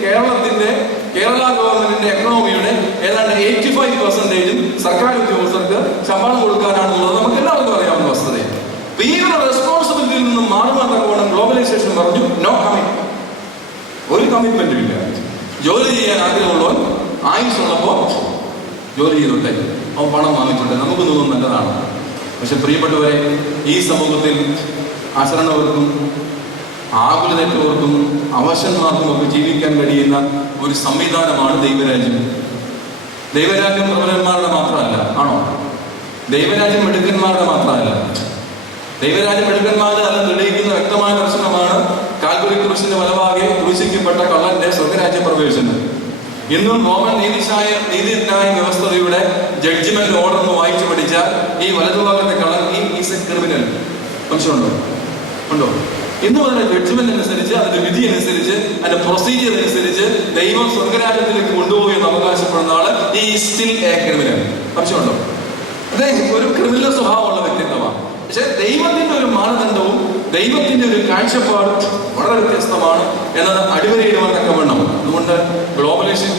കേരള ഗവൺമെന്റിന്റെ എക്കണോമിയുടെ ഏതാണ്ട് 85% സർക്കാർ ഉദ്യോഗസ്ഥർക്ക് ശമ്പളം കൊടുക്കാനാണെന്നുള്ളത് നമുക്ക് എല്ലാവർക്കും അറിയാവുന്ന വസ്തുതയാണ്. ഈ ഒരു റെസ്പോൺസിബിലിറ്റിയിൽ നിന്നും മാറുവാൻ തക്കവണ്ണം ഗ്ലോബലൈസേഷൻ പറഞ്ഞു നോ കമ്മിറ്റ്മെന്റ്, ഒരു കമ്മിറ്റ്മെന്റും ഇല്ല. ജോലി ചെയ്യാൻ ആഗ്രഹമുള്ളവൻ ആയുസുള്ളപ്പോ ജോലി ചെയ്തോട്ടെ, അവൻ പണം വാങ്ങിച്ചോട്ടെ, നമുക്ക് തോന്നും നല്ലതാണ്. പക്ഷെ പ്രിയപ്പെട്ടവരെ, ഈ സമൂഹത്തിൽ അശരണവർക്കും ആകുലതേറ്റവർക്കും അവശന്മാർക്കും ഒക്കെ ജീവിക്കാൻ കഴിയുന്ന ഒരു സംവിധാനമാണ് ദൈവരാജ്യം. ദൈവരാജ്യം പ്രബലന്മാരുടെ മാത്രമല്ല, ആണോ? ദൈവരാജ്യം മിടുക്കന്മാരുടെ മാത്രമല്ല. ദൈവരാജ്യം മിടുക്കന്മാരുടെ അല്ല തെളിയിക്കുന്ന വ്യക്തമായ ദർശനമാണ് കാൽവരി ക്രൂശിന്റെ വലഭാഗെ ക്രൂശിക്കപ്പെട്ട കള്ളന്റെ സ്വർഗരാജ്യ പ്രവേശനം. ഇന്നും റോമൻ നീതിന്യായ വ്യവസ്ഥയുടെ ജഡ്ജ്മെന്റ് ഓർഡർ ഒന്ന് വായിച്ചു പഠിച്ചാൽ ഈ വലതുഭാഗത്തെ കള്ളൻ ഈസ് എ ക്രിമിനൽ. സംശയമുണ്ടോ? ഉണ്ടോ? ഇന്ന് മുതൽ ജഡ്ജ്മെന്റ് അനുസരിച്ച്, അതിന്റെ വിധി അനുസരിച്ച്, അതിന്റെ പ്രൊസീജിയർ അനുസരിച്ച് ദൈവം സ്വർഗരാജ്യത്തിലേക്ക് കൊണ്ടുപോയി എന്ന് അവകാശപ്പെടുന്ന ആള് ഈ സ്റ്റിൽ എ ക്രിമിനൽ. സംശയമുണ്ടോ? അദ്ദേഹം ഒരു ക്രിമിനൽ സ്വഭാവമുള്ള വ്യക്തിത്വമാണ്. പക്ഷെ ദൈവത്തിന്റെ ഒരു മാനദണ്ഡവും ദൈവത്തിന്റെ ഒരു കാഴ്ചപ്പാടും വളരെ വ്യത്യസ്തമാണ് എന്നത് അടിവരയിടുവാൻ തക്കവണ്ണം. അതുകൊണ്ട്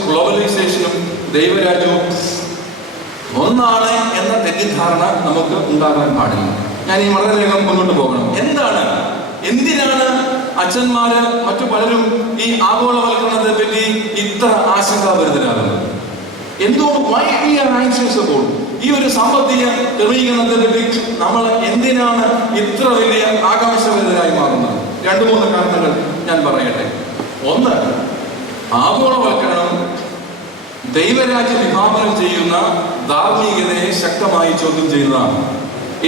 ഗ്ലോബലൈസേഷനും ദൈവരാജ്യവും ഒന്നാണ് എന്ന തെറ്റിദ്ധാരണ നമുക്ക് ഉണ്ടാകാൻ പാടില്ല. ഞാൻ ഈ വളരെ വേഗം മുന്നോട്ട് പോകണം. എന്തിനാണ് അച്ഛന്മാര് മറ്റു പലരും ഈ ആഗോളവൽക്കരണത്തെ പറ്റി ഇത്ര ആശങ്കാഭരിതരാകുന്നത്? എന്തുകൊണ്ട് ഈ ഒരു സാമ്പത്തിക ക്രമീകരണത്തെ പറ്റി നമ്മൾ എന്തിനാണ് ഇത്ര വലിയ ആകാംക്ഷഭരിതരായി മാറുന്നത്? 2-3 കാരണങ്ങൾ ഞാൻ പറയട്ടെ. ഒന്ന്, ആഗോളവൽക്കരണം ദൈവരാജ്യ വിഭാവനം ചെയ്യുന്ന ധാർമ്മികതയെ ശക്തമായി ചോദ്യം ചെയ്യുന്നതാണ്.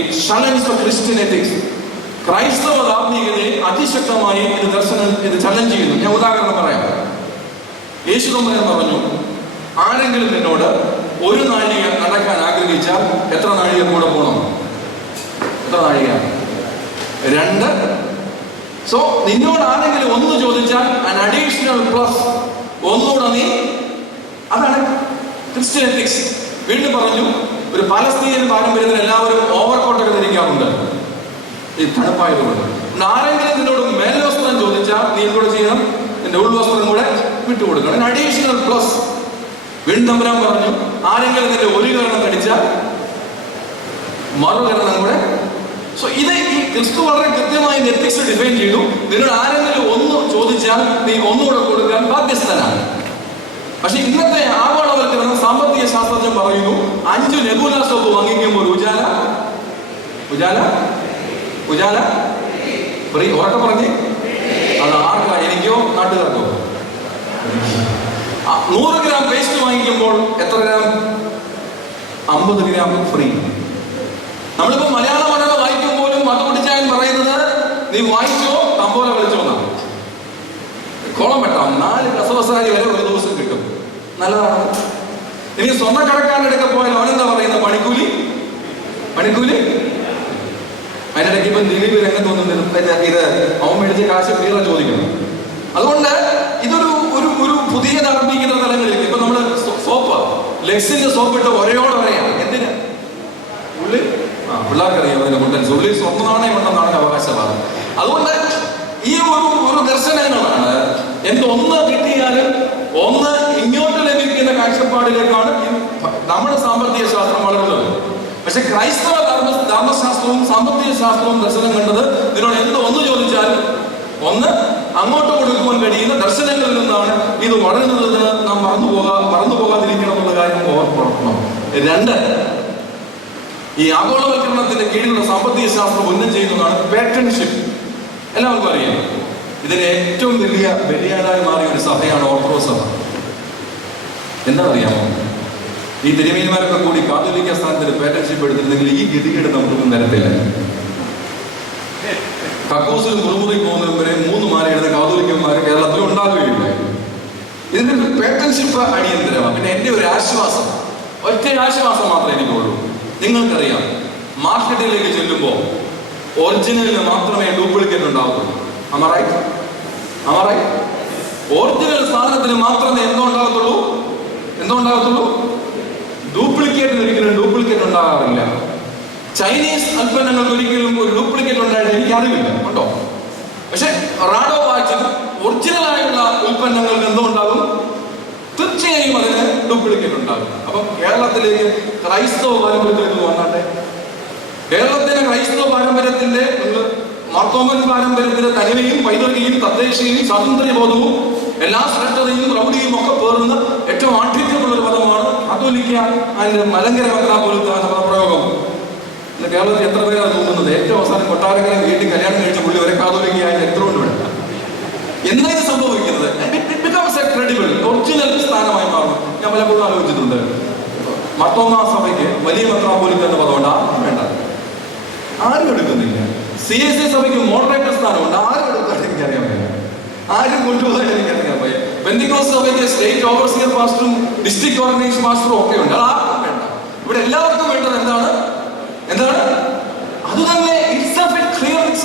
It challenges the Christian ethics. ക്രൈസ്തവ ധാർമ്മികതയെ അതിശക്തമായി ഇത് ചലഞ്ച് ചെയ്യുന്നു. ഞാൻ ഉദാഹരണം പറയാം. യേശു തമ്പുരാൻ പറഞ്ഞു, ആരെങ്കിലും നിന്നോട് 1 നാഴിക നടക്കാൻ ആഗ്രഹിച്ചാൽ എത്ര നാഴിക കൂടെ പോകണം? എത്ര നാഴിക? 2. സോ നിന്നോട് ആരെങ്കിലും 1 ചോദിച്ചാൽ an additional plus ഒന്നുകൂടെ നീ. അതാണ് ക്രിസ്ത്യൻ എത്തിക്സ്. വീണ്ടും പറഞ്ഞു, ഒരു പലസ്തീനിയൻ പാരമ്പര്യത്തിൽ എല്ലാവരും ഓവർകോട്ടൊക്കെ ധരിക്കാറുണ്ട് ഈ തണുപ്പായതുകൊണ്ട്. ആരെങ്കിലും നിന്നോട് മേൽവസ്ത്രം ചോദിച്ചാൽ നീ എന്തുകൂടെ ചെയ്യണം? നിന്റെ ഉൾവസ്ത്രം കൂടെ വിട്ടുകൊടുക്കണം. Additional plus. വീണ്ടും തമ്പുരാൻ പറഞ്ഞു, ആരെങ്കിലും നിന്റെ ഒരു കരണം കടിച്ചാൽ മറുകരണം കൂടെ. സോ ഇത് ഈ ക്രിസ്തു വളരെ കൃത്യമായി എത്തിക്സ് ഡിഫൈൻ ചെയ്തു. നിന്നോട് ആരെങ്കിലും 1 ചോദിച്ചാൽ നീ ഒന്നുകൂടെ കൊടുക്കാൻ ബാധ്യസ്ഥനാണ്. പക്ഷെ ഇന്നത്തെ ആഗോളവൽക്കരണം സാമ്പത്തിക ശാസ്ത്രജ്ഞൻ പറയുന്നു, 5 നെബുല സോപ്പ് വാങ്ങിക്കുമ്പോൾ ഉജാല ഫ്രീ. ഉറക്കെ പറഞ്ഞ് അത് ആർക്കാ? എനിക്കോ നാട്ടുകാർക്കോ? 100 ഗ്രാം പേസ്റ്റ് വാങ്ങിക്കുമ്പോൾ എത്ര ഗ്രാം? 50 gram free. നമ്മളിപ്പോ മലയാള മനോരമ വായിക്കുമ്പോഴും അത് കുടിച്ചാൻ പറയുന്നത് നീ വായിച്ചോ തമ്പോല കളിച്ചോ എന്നാണ്. കോളം വെട്ടാം, 4 കസവസാരി വരെ ഒരു ദിവസം കിട്ടും. നല്ലതാണ്. സ്വർണ്ണക്കടക്കാരുടെ പോയാൽ അവനെന്താ പറയുന്നത്? പണിക്കൂലി. അതിനിടയ്ക്ക് ഇപ്പം ദിലീപ് രംഗത്ത് വന്നിരുന്നു, ഇത് അവൻ മേടിച്ച കാശ് ക്ലിയർ ചോദിക്കണം. അതുകൊണ്ട് ഇതൊരു ഒരു പുതിയ ധാർമ്മികത തലങ്ങളിലേക്ക് ഇപ്പൊ നമ്മള് സോപ്പ്, ലെക്സിന്റെ സോപ്പ് ഇട്ട് ഒരയോടൊരയാണ്. എന്തിന്? പിള്ളേർക്കറിയാം അതിന്റെ കുട്ടൻസ്. ഉള്ളിൽ സ്വർണ്ണ നാണയം ഉണ്ടെന്നാണ് അവകാശവാദം. അതുകൊണ്ട് ഈ ഒരു ദർശനങ്ങളാണ് എന്തൊന്ന് കിട്ടിയാലും ഒന്ന് ഇങ്ങോട്ട് ലഭിക്കുന്ന കാഴ്ചപ്പാടിലേക്കാണ് നമ്മുടെ സാമ്പത്തിക ശാസ്ത്രം വളരുന്നത്. പക്ഷെ ക്രൈസ്തവ ധർമ്മശാസ്ത്രവും സാമ്പത്തിക ശാസ്ത്രവും ദർശനം കണ്ടത് ഇതിനോട് ഒന്ന് ചോദിച്ചാൽ ഒന്ന് അങ്ങോട്ട് കൊടുക്കുവാൻ കഴിയുന്ന ദർശനങ്ങളിൽ നിന്നാണ് ഇത് വളരുന്നതെന്ന് നാം മറന്നു പോകാതിരിക്കണം എന്നുള്ള കാര്യം ഓർമ്മപ്പെടുത്തണം. രണ്ട്, ഈ ആഗോളവൽക്കരണത്തിന്റെ കീഴിലുള്ള സാമ്പത്തിക ശാസ്ത്രം ഉന്നം ചെയ്യുന്നതാണ് പാട്രൺഷിപ്പ്. എല്ലാവർക്കും അറിയാം. ഇതിന് ഏറ്റവും വലിയ ബലിയാടായി മാറിയ ഒരു സഭയാണ് ഓർത്തഡോക്സ് സഭ. എന്താ അറിയാമോ? ഈ തിരുമേനിമാരൊക്കെ കൂടി കാതോലിക്ക സ്ഥാനത്തിന് പാട്രൺഷിപ്പ് എടുത്തിരുന്നെങ്കിൽ ഈ ഗതികേട് നമുക്കൊന്നും തരത്തില്ല. കക്കൂസിലും മുറുമുറി പോകുന്നതിനും വരെ 3 മാലയുടെ കാതോലിക്കന്മാർ കേരളത്തിൽ ഉണ്ടാകുകയില്ല. ഇതിന്റെ പാട്രൺഷിപ്പ് അടിയന്തരമാണ്. പിന്നെ എന്റെ ഒരു ആശ്വാസം, ഒറ്റ ആശ്വാസം മാത്രമേ എനിക്കുള്ളൂ. നിങ്ങൾക്കറിയാം, മാർക്കറ്റിലേക്ക് ചെല്ലുമ്പോൾ ഒറിജിനലിന് മാത്രമേ ഡ്യൂപ്ലിക്കേറ്റ് ഉണ്ടാകത്തുള്ളൂ. ഒറിജിനൽ സാധനത്തിന് മാത്രമേ എന്തോ ഉണ്ടാകത്തുള്ളൂ. ഡ്യൂപ്ലിക്കേറ്റിന് ഒരിക്കലും ഡ്യൂപ്ലിക്കേറ്റ് ഉണ്ടാകാറില്ല. ചൈനീസ് ഉൽപ്പന്നങ്ങൾക്ക് ഒരിക്കലും ഒരു ഡ്യൂപ്ലിക്കേറ്റ് ഉണ്ടായിട്ട് എനിക്ക് അറിവില്ല, ഉണ്ടോ? പക്ഷെ റാഡോ വാച്ചിന് ഒറിജിനലായുള്ള ഉൽപ്പന്നങ്ങൾക്ക് എന്തോ ഉണ്ടാകും, തീർച്ചയായും അതിന് ഡ്യൂപ്ലിക്കേറ്റ് ഉണ്ടാകും. അപ്പം കേരളത്തിലേക്ക് ക്രൈസ്തവ പാരമ്പര്യത്തിലേക്ക് വന്നാട്ടെ. കേരളത്തിലെ ക്രൈസ്തവ പാരമ്പര്യത്തിന്റെ മാർത്തോമൻ പാരമ്പര്യത്തിന്റെ തനിമയും പൈതൃകയും തദ്ദേശീയയും സ്വാതന്ത്ര്യബോധവും എല്ലാ ശ്രേഷ്ഠതയും പ്രൗഢിയും ഒക്കെ പേർന്ന ഏറ്റവും ആഠ്യത്വമുള്ള ഒരു പദമാണ് കാതോലിക്ക. അതിന്റെ മലങ്കര പോലത്തെ പദപ്രയോഗം ഇന്ന് കേരളത്തിൽ എത്ര പേരാണ് നോക്കുന്നത്? ഏറ്റവും അവസാനം കൊട്ടാരക്കര വീട്ടിൽ കല്യാണം കഴിച്ച പുള്ളി വരെ കാതോലിക്കയായി എത്ര കൊണ്ട് വേണ്ട. എന്താണ് സംഭവിക്കുന്നത്? ക്രെഡിബിൾ ഒറിജിനൽ സ്ഥാനമായി മാറും. ഞാൻ പലപ്പോഴും ആലോചിച്ചിട്ടുണ്ട്. മർത്തോമാ സഭയ്ക്ക് വലിയ മെത്രാപ്പോലിത്ത എന്ന പദമുണ്ട്, ആരും വേണ്ട, ആരും എടുക്കുന്നില്ല. CSC സഭയ്ക്ക് മോഡറേറ്റർ സ്ഥാനമുണ്ട്, ആരും എടുക്കാൻ എനിക്കറിയാൻ വയ്യ, ആരും കൊണ്ടുപോകാൻ എനിക്കറിയാൻ വയ്യ. പെന്തിക്കോസ്ത് സഭയ്ക്ക് സ്റ്റേറ്റ് ഓവർസിയർ പാസ്റ്ററും ഡിസ്ട്രിക്ട് ഓർഗനൈസ് പാസ്റ്ററും ഒക്കെ ഉണ്ട്, അത് ആർക്കും വേണ്ട. ഇവിടെ എല്ലാവർക്കും വേണ്ടത് എന്താണ്? അത് തന്നെ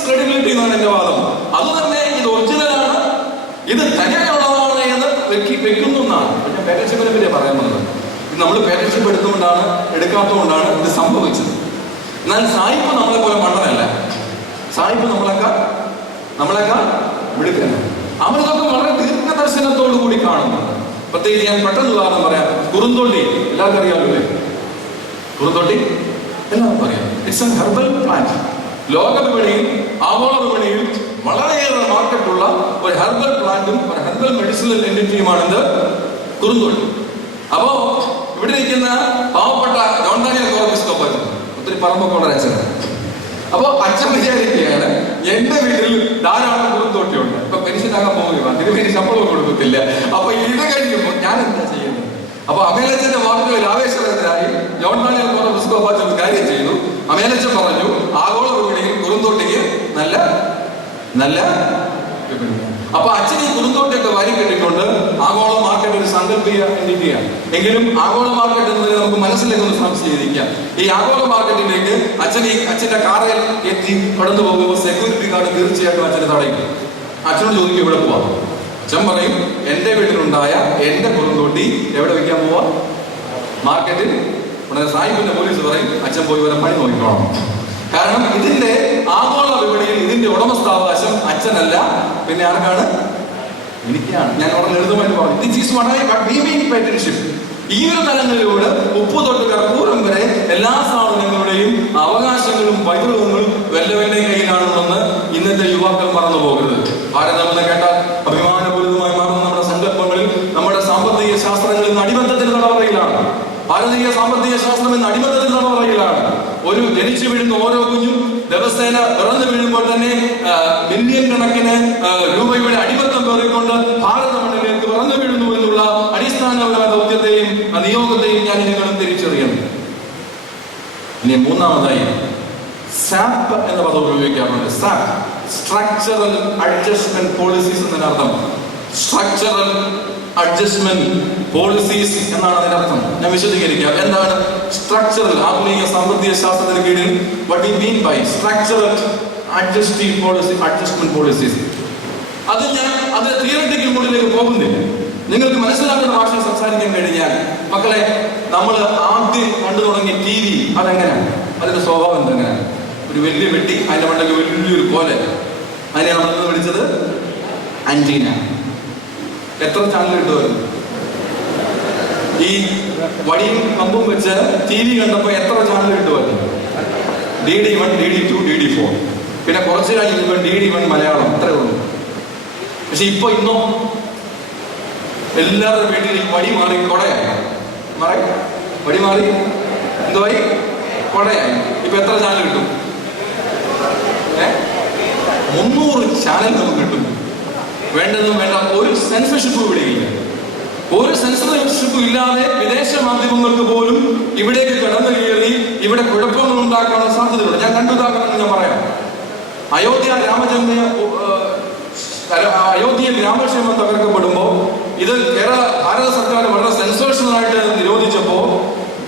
ക്രെഡിബിലിറ്റി എന്നാണ് എന്റെ വാദം. അത് തന്നെ ഇത് ഒറിജിനലാണ്, ഇത് തന്നെയുള്ളതാണ് എന്ന് വെക്കുന്നു എന്നാണ്. ഞാൻ പാരൻഷിപ്പിനെ പറ്റി പറയാൻ വന്നത്. ഇത് നമ്മൾ പാരൻഷിപ്പ് എടുക്കാത്തതുകൊണ്ടാണ് ഇത് സംഭവിച്ചത്. എന്നാൽ സായിപ്പ് നമ്മളെ പോലെ മണ്ടനല്ല. സായിപ്പ് നമ്മളെക്കാൾ മിടുക്കനാണ്. അവരിതൊക്കെ വളരെ ദീർഘദർശനത്തോടു കൂടി കാണുന്നുണ്ട്. പ്രത്യേകിച്ച് ഞാൻ പെട്ടെന്ന് ഉദാഹരണം പറയാം. കുറുന്തോട്ടി എല്ലാവർക്കും അറിയാമല്ലോ. കുറുന്തോട്ടി എല്ലാവർക്കും അറിയാം. It's an herbal plant. ലോക വിപണിയിൽ, ആഗോള വിപണിയിൽ വളരെയേറെ മാർക്കറ്റുള്ള ഒരു ഹെർബൽ പ്ലാന്റും ഒരു ഹെർബൽ മെഡിസിനൽ എൻറ്റിറ്റിയുമാണിത് കുറുന്തോട്ടി. അപ്പോ ഇവിടെ ഇരിക്കുന്ന പാവപ്പെട്ട ജോൺ ഡാനിയൽ കോറപ്പിസ്കോപ്പ് ഒത്തിരി പറമ്പൊക്കെ ഉള്ള അച്ഛനാണ്. അപ്പൊ അച്ഛൻ വിചാരിക്കുകയാണ്, എന്റെ വീട്ടിൽ ധാരാളം കുറുന്തോട്ടിയുണ്ട്, ഇപ്പൊ പെൻഷനാകാൻ പോവുകയാണ്, തിരുമേനി ശമ്പളം കൊടുക്കത്തില്ല, അപ്പൊ ഇത് കഴിയുമ്പോൾ ഞാൻ എന്താ ചെയ്യുന്നത്? അപ്പൊ അമേലച്ചന്റെ വാക്കുകളിൽ ആവേശകരനായി ജോൺ ഡാനിയൽ കോറപ്പിസ്കോപ്പ് അച്ഛൻ കാര്യം ചെയ്തു. അമേലച്ചൻ പറഞ്ഞു, ആഗോള വിപണിയിൽ കുറുന്തോട്ടിക്ക് നല്ല അപ്പൊ അച്ഛൻ ഈ കുറുന്തോട്ടിയൊക്കെ വാരി കെട്ടിക്കൊണ്ട് ആഗോള മാർക്കറ്റ് ഒരു സങ്കല്പിയ എൻറ്റിറ്റിയാണ്. എങ്കിലും ആഗോള മാർക്കറ്റ് എന്നതിന് നമുക്ക് മനസ്സിലേക്ക് ഒന്ന് സംശയിക്കാം. ഈ ആഗോള മാർക്കറ്റിലേക്ക് അച്ഛന്റെ കാറിൽ എത്തി കടന്നു പോകുമ്പോൾ സെക്യൂരിറ്റി ഗാർഡ് തീർച്ചയായിട്ടും അച്ഛനെ തടയും. അച്ഛനോട് ചോദിക്കും, ഇവിടെ പോവാം. അച്ഛൻ പറയും, എന്റെ വീട്ടിലുണ്ടായ എന്റെ കുറുന്തോട്ടി എവിടെ വെക്കാൻ പോവാ? മാർക്കറ്റിൽ. ഉടനെ സായിപ്പിന്റെ പോലീസ് പറയും, അച്ഛൻ പോയി വരെ പണി നോക്കിക്കോണം. കാരണം ഇതിന്റെ ആഗോള വിപണിയിൽ ഇതിന്റെ ഉടമസ്ഥാവകാശം അച്ഛനല്ല, പിന്നെ ആർക്കാണ്? എനിക്കാണ്. ഞാൻ അവിടെ ലളിതമായിട്ട് പറഞ്ഞു, this is what I mean partnership. ഈ ഒരു തലങ്ങളിലൂടെ ഉപ്പ് തൊട്ട് കർപ്പൂരം വരെ എല്ലാ സാധനങ്ങളുടെയും അവകാശങ്ങളും പൈതൃകങ്ങളും വല്ലവന്റെ കയ്യിലാണെന്ന് ഇന്നത്തെ യുവാക്കൾ മറന്നു പോകരുത്. ഭാരതം എന്ന് കേട്ടാൽ അഭിമാനപൂരിതമായി മാറുന്ന നമ്മുടെ സങ്കല്പങ്ങളിൽ നമ്മുടെ സാമ്പത്തിക ശാസ്ത്രങ്ങളിൽ നിന്ന് അടിമത്തത്തിന് തടവറയിലാണ്. ഭാരതീയ സാമ്പത്തിക ശാസ്ത്രം എന്ന അടിമത്തത്തിന് തടവറയിലാണ്. ഒരു ജനിച്ചു വീഴുന്ന ഓരോ കുഞ്ഞും ദിവസേന പിറന്നു വീഴുമ്പോൾ തന്നെ മില്യൺ കണക്കിന് രൂപയുടെ അടിമത്തം പേറിക്കൊണ്ട് ഭാരത മണ്ണിലേക്ക് പിറന്നു വീഴുന്നു എന്നുള്ള അടിസ്ഥാനപരമായ ദൗത്യത്തെയും നിയോഗത്തെയും ഞാൻ നിങ്ങളും തിരിച്ചറിയണം. ഇനി മൂന്നാമതായി സാപ്പ് എന്ന പദം ഉപയോഗിക്കാറുണ്ട്. സാപ്പ്, സ്ട്രക്ചറൽ അഡ്ജസ്റ്റ്മെന്റ് പോളിസീസ് എന്നതിനർത്ഥം സ്ട്രക്ചറൽ അഡ്ജസ്റ്റ്മെന്റ് പോളിസീസ് എന്നാണ് അതിന്റെ അർത്ഥം. ഞാൻ വിശദീകരിക്കാം. എന്താണ് സ്ട്രക്ചറൽ? ആധുനിക സാമ്പത്തിക ശാസ്ത്രത്തിന് കീഴിൽ what we mean by structural adjustment policies. അത് തിയററ്റിക്കൽ മോഡിലേക്ക് പോകുന്നില്ല. നിങ്ങൾക്ക് മനസ്സിലാക്കുന്ന ഭാഷ സംസാരിക്കാൻ കഴിഞ്ഞാൽ, മക്കളെ, നമ്മൾ ആദ്യം കണ്ടു തുടങ്ങിയ ടി വി അതെങ്ങനെയാണ്? അതിന്റെ സ്വഭാവം എന്തെങ്ങനെയാണ്? ഒരു വലിയ വെട്ടി, അതിന്റെ മണ്ടയ്ക്ക് വലിയൊരു കോല്, അതിനെ നമ്മളെന്ന് വിളിച്ചത് ആന്റീന. എത്ര ചാനൽ കിട്ടുമായിരുന്നു? ഈ വടിയും കമ്പും വെച്ച് ടി വി കണ്ടപ്പോ എത്ര ചാനൽ കിട്ടുമായിരുന്നു? DD1, DD2, DD4, പിന്നെ കുറച്ച് കഴിഞ്ഞപ്പോൾ DD1 മലയാളം, അത്രേ ഉള്ളൂ. പക്ഷെ ഇന്നോ എല്ലാവരുടെ വീട്ടിൽ ഈ വടി മാറി കൊടയായി. വടി മാറി എന്തുവായി? കൊടയായി. ഇപ്പൊ എത്ര ചാനൽ കിട്ടും? 300 ചാനൽ നമുക്ക് കിട്ടും. വേണ്ടതും വേണ്ട ഒരു സെൻസർഷിപ്പ് ഇവിടെയില്ല. ഒരു സെൻസർഷിപ്പ് ഇല്ലാതെ വിദേശ മാധ്യമങ്ങൾക്ക് പോലും ഇവിടേക്ക് കടന്നു കയറി ഇവിടെ കുഴപ്പങ്ങൾ ഉണ്ടാക്കാനുള്ള സാധ്യതയുണ്ട്. ഞാൻ കണ്ടു ഉദാഹരണം ഞാൻ പറയാം. അയോധ്യ ഗ്രാമക്ഷേമം തകർക്കപ്പെടുമ്പോ ഇത് ഭാരത സർക്കാർ വളരെ സെൻസേഷണലായിട്ട് നിരോധിച്ചപ്പോ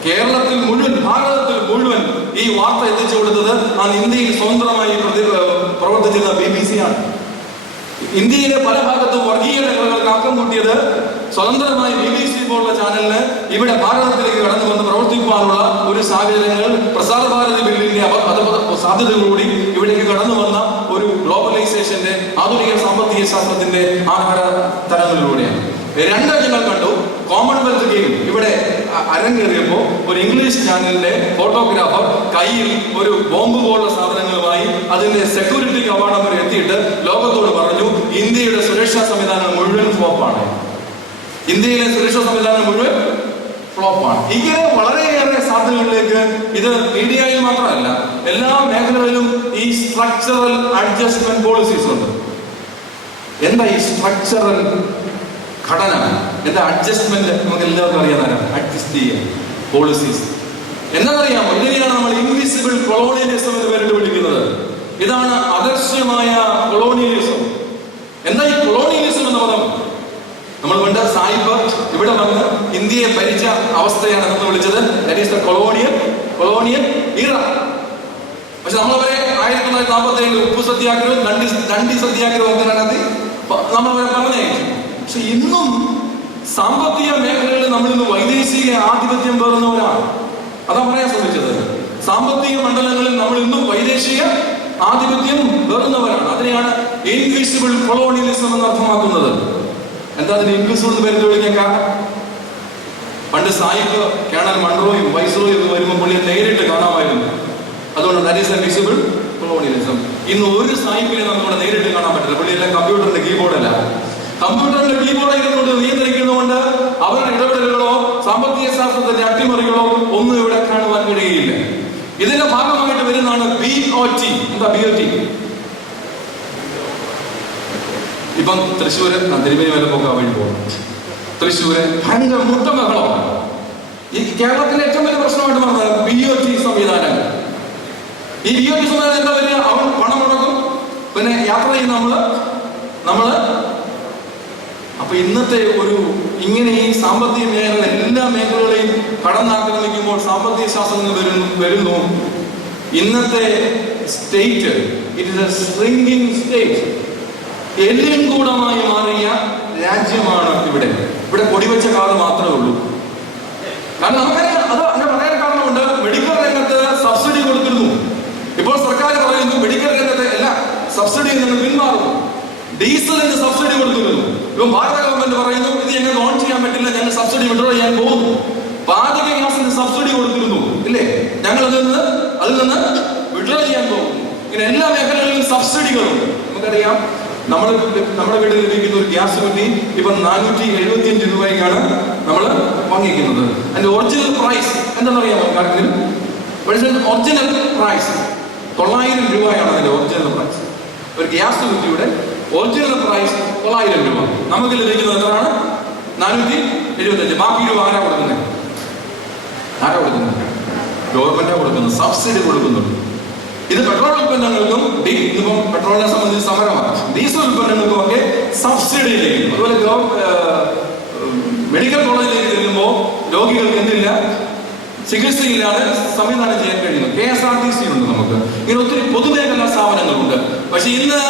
കേരളത്തിൽ മുഴുവൻ, ഭാരതത്തിൽ മുഴുവൻ ഈ വാർത്ത എത്തിച്ചു കൊടുത്തത് ആ ഇന്ത്യയിൽ സ്വതന്ത്രമായി പ്രവർത്തിച്ചിരുന്ന BBC ആണ്. ഇന്ത്യയിലെ പല ഭാഗത്തും വർഗീയ ലഹളകൾക്ക് ആക്കം കൂട്ടിയത് സ്വതന്ത്രമായി BBC പോലുള്ള ചാനലിന് ഇവിടെ ഭാരതത്തിലേക്ക് കടന്നു വന്ന് പ്രവർത്തിക്കുവാനുള്ള ഒരു സാഹചര്യങ്ങൾ പ്രസാർ ഭാരതി ബില്ലിന്റെ സാധ്യതകളോടി ഇവിടേക്ക് കടന്നു വന്ന ഒരു ഗ്ലോബലൈസേഷന്റെ, ആധുനിക സാമ്പത്തിക ശാസ്ത്രത്തിന്റെ ആഹാര തലങ്ങളിലൂടെയാണ്. ഞങ്ങൾ കണ്ടു. കോമൺവെൽത്ത് ഗെയിം ഇവിടെ അരങ്ങേറിയപ്പോ ഒരു ഇംഗ്ലീഷ് ചാനലിന്റെ ഫോട്ടോഗ്രാഫർ കയ്യിൽ ഒരു ബോംബ് പോലുള്ള സാധനങ്ങളുമായി അതിന്റെ സെക്യൂരിറ്റി കവാടം വരെ എത്തിയിട്ട് ലോകത്തോട് പറഞ്ഞു, ഇന്ത്യയുടെ സുരക്ഷാ സംവിധാനം മുഴുവൻ ഫ്ലോപ്പാണ്. ഇന്ത്യയിലെ സുരക്ഷാ സംവിധാനം മുഴുവൻ ഫ്ലോപ്പാണ്. ഇങ്ങനെ വളരെയേറെ സാധ്യതകളിലേക്ക് ഇത് മീഡിയയിൽ മാത്രമല്ല എല്ലാ മേഖലകളിലും ഈ സ്ട്രക്ചറൽ അഡ്ജസ്റ്റ്മെന്റ് പോളിസീസ് ഉണ്ട്. എന്താ ഈ സ്ട്രക്ചറൽ ഘടന? എന്താ അഡ്ജസ്റ്റ്മെന്റ്? നമുക്ക് എല്ലാവർക്കും അറിയാവുന്നതാണ്. അഡ്ജസ്റ്റ് ചെയ്യുക, പോളിസീസ്. എന്താണെന്നറിയാമോ? ഇതിനെയാണ് നമ്മൾ ഇൻവിസിബിൾ കൊളോണിയലിസം എന്ന് പേരിട്ട് വിളിക്കുന്നത്. ഇതാണ് അദൃശ്യമായ കൊളോണിയലിസം. എന്താ ഈ കൊളോണിയലിസം എന്ന പദം? നമ്മൾ പണ്ട് സായിപ്പ് ഇവിടെ വന്ന് ഇന്ത്യയെ ഭരിച്ച അവസ്ഥയാണ് നമ്മൾ വിളിച്ചത്. ദാറ്റ് ഈസ് ദ കൊളോണിയൽ ഇറ. പക്ഷെ നമ്മളവരെ 1947 ഉപ്പു സത്യാഗ്രഹം, ദണ്ഡി സത്യാഗ്രഹം ഒക്കെ നടത്തി നമ്മളവരെ പറഞ്ഞയച്ചു. പക്ഷെ ഇന്നും സാമ്പത്തിക മേഖലകളിൽ നമ്മളിന്ന് വൈദേശിക ആധിപത്യം പേറുന്നവരാണ്. അതാ പറയാൻ ശ്രമിച്ചത്. സാമ്പത്തിക മണ്ഡലങ്ങളിൽ നമ്മൾ ഇന്നും വൈദേശിക ആധിപത്യം പേറുന്നവരാണ്. അതിനെയാണ് ഇൻവിസിബിൾ കൊളോണിയലിസം എന്ന് അർത്ഥമാക്കുന്നത്. എന്താ അതിന് ഇൻവിസിബിൾ എന്ന് പേരിട്ട് വിളിക്കാൻ കാരണം? പണ്ട് സായിപ്പ് കേണൽ മൺറോയും വൈസ്രോയും ഒക്കെ വരുമ്പോൾ പുള്ളിയെ നേരിട്ട് കാണാമായിരുന്നു. അതുകൊണ്ട് ദാറ്റ് ഈസ് ഇൻവിസിബിൾ കൊളോണിയലിസം. ഇന്ന് ഒരു സായിപ്പിനെ നമുക്കിവിടെ നേരിട്ട് കാണാൻ പറ്റില്ല. പുള്ളിയെല്ലാം കമ്പ്യൂട്ടറിന്റെ കീബോർഡല്ല. കമ്പ്യൂട്ടറിന്റെ കീബോർഡ് ഇരുന്നുകൊണ്ട് നിയന്ത്രിക്കുന്നതുകൊണ്ട് അവരുടെ ഇടപെടലുകളോ സാമ്പത്തിക ശാസ്ത്രത്തിന്റെ അട്ടിമറികളോ ഒന്നും ഇവിടെ കാണുവാൻ കഴിയുകയില്ല. ഇതിന്റെ ഭാഗമായിട്ട് വരുന്നതാണ് BOT. എന്താ BOT? ഇപ്പം തൃശ്ശൂര് തിരുമേനി വല്ലപ്പൊക്കെ വഴി പോകും. തൃശ്ശൂര് ഭയങ്കര മുട്ടമകളാണ്. ഈ കേരളത്തിലെ ഏറ്റവും വലിയ പ്രശ്നമായിട്ട് പറഞ്ഞത് BOT സംവിധാനങ്ങൾ. ഈ BOT സംവിധാനം എന്താ വരിക? അവൻ പണം മുടക്കും, പിന്നെ യാത്ര ചെയ്യുന്ന നമ്മള് അപ്പൊ ഇന്നത്തെ ഇങ്ങനെ ഈ സാമ്പത്തിക മേഖല എല്ലാ മേഖലകളെയും കടന്നാക്രമിക്കുമ്പോൾ സാമ്പത്തിക ശാസ്ത്രങ്ങൾ വരുന്നു. ഇന്നത്തെ state it is a shrinking state. എല്ലും കൂടമായി മാറിയ രാജ്യമാണ് ഇവിടെ. ഇവിടെ കൊടിവെച്ച കാർഡ് മാത്രമേ ഉള്ളൂ. കാരണം നമുക്കറിയാം, അത് അങ്ങനെ പറയാൻ കാരണമുണ്ട്. മെഡിക്കൽ രംഗത്ത് സബ്സിഡി കൊടുത്തിരുന്നു. ഇപ്പോൾ സർക്കാർ പറയുന്നു മെഡിക്കൽ രംഗത്തെ എല്ലാ സബ്സിഡിയും ഞങ്ങൾ പിന്മാറുന്നു. ഡീസലിന് സബ്സിഡി കൊടുത്തിരുന്നു. ഇപ്പം ഭാരത ഗവൺമെന്റ് പറയുന്നു ഇത് ഞങ്ങൾക്ക് ഓൺ ചെയ്യാൻ പറ്റില്ല, ഞങ്ങൾ സബ്സിഡി വിഡ്രോ ചെയ്യാൻ പോകുന്നു. പാചക ഗ്യാസിന് സബ്സിഡി കൊടുത്തിരുന്നു, ഇല്ലേ? ഞങ്ങൾ അതിൽ നിന്ന് വിഡ്രോ ചെയ്യാൻ പോകുന്നു. ഇങ്ങനെ എല്ലാ മേഖലകളിലും സബ്സിഡികളുണ്ട്. നമുക്കറിയാം, നമ്മുടെ വീട്ടിൽ ലഭിക്കുന്ന ഒരു ഗ്യാസ് കുറ്റി ഇപ്പൊ 475 രൂപയ്ക്കാണ് നമ്മൾ വാങ്ങിക്കുന്നത്. അതിന്റെ ഒറിജിനൽ പ്രൈസ് എന്താണെന്നറിയാമോ? ഒറിജിനൽ പ്രൈസ് 900 രൂപയാണ്. അതിന്റെ ഒറിജിനൽ പ്രൈസ്, ഒരു ഗ്യാസ് കുറ്റിയുടെ ഒറിജിനൽ പ്രൈസ് 900 രൂപ. നമുക്ക് ലഭിക്കുന്നത് എത്രയാണ്? 475. ബാക്കി രൂപ ആരാ കൊടുക്കുന്നത്? ഗവൺമെന്റാ കൊടുക്കുന്നത്, സബ്സിഡി കൊടുക്കുന്നുണ്ട്. ഇത് പെട്രോൾ ഉൽപ്പന്നങ്ങൾക്കും ഇന്നിപ്പം പെട്രോളിനെ സംബന്ധിച്ച് സമരമാണ്. ഡീസൽ ഉൽപ്പന്നങ്ങൾക്കും ഒക്കെ സബ്സിഡി ലഭിക്കുന്നു. അതുപോലെ മെഡിക്കൽ കോളേജിലേക്ക് ചികിത്സയില്ലാതെ സംവിധാനം ചെയ്യാൻ കഴിയുന്നു. KSRTC ഉണ്ട്, നമുക്ക് ഇങ്ങനെ ഒത്തിരി പൊതുമേഖലാ സ്ഥാപനങ്ങളുണ്ട്. പക്ഷെ ഇന്ന്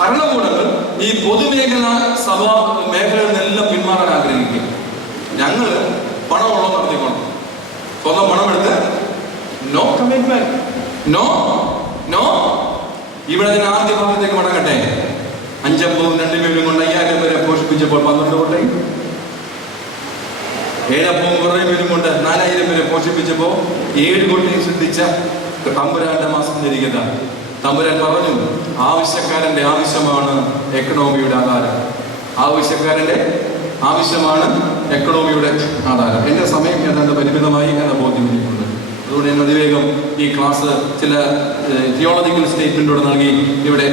ഭരണകൂടങ്ങൾ ഈ പൊതുമേഖലാ സഭാ മേഖലകളിൽ നിന്നെല്ലാം പിന്മാറാൻ ആഗ്രഹിക്കും. ഞങ്ങൾ പണമുള്ളത് നടത്തിക്കണം, സ്വന്തം പണമെടുത്ത് നോ കമ്മിറ്റ്മെന്റ്, നോ നോ. ഇവിടെ ഞാൻ ആദ്യ ഭാഗത്തേക്ക് മടങ്ങട്ടെ. 5 2 പേരും കൊണ്ട് 5000 പേരെ പോഷിപ്പിച്ചപ്പോൾ 12 കോട്ടയും, 7 കുറേ പേരും കൊണ്ട് 4000 പേരെ പോഷിപ്പിച്ചപ്പോൾ 7 കോട്ടയും സൃഷ്ടിച്ച തമ്പുരാന്റെ മാസം ധരിക്കുന്ന തമ്പുരാൻ പറഞ്ഞു, ആവശ്യക്കാരന്റെ ആവശ്യമാണ് എക്കണോമിയുടെ ആധാരം. ആവശ്യക്കാരന്റെ ആവശ്യമാണ് എക്കണോമിയുടെ ആധാരം. എന്റെ സമയം ഏതാണ്ട് പരിമിതമായി എന്ന ബോധ്യം എനിക്കുണ്ട്. അതുകൊണ്ട് ഞാൻ അതിവേഗം ഈ ക്ലാസ് ചില തിയോളജിക്കൽ സ്റ്റേറ്റ്മെന്റോട് നൽകി ഇവിടെ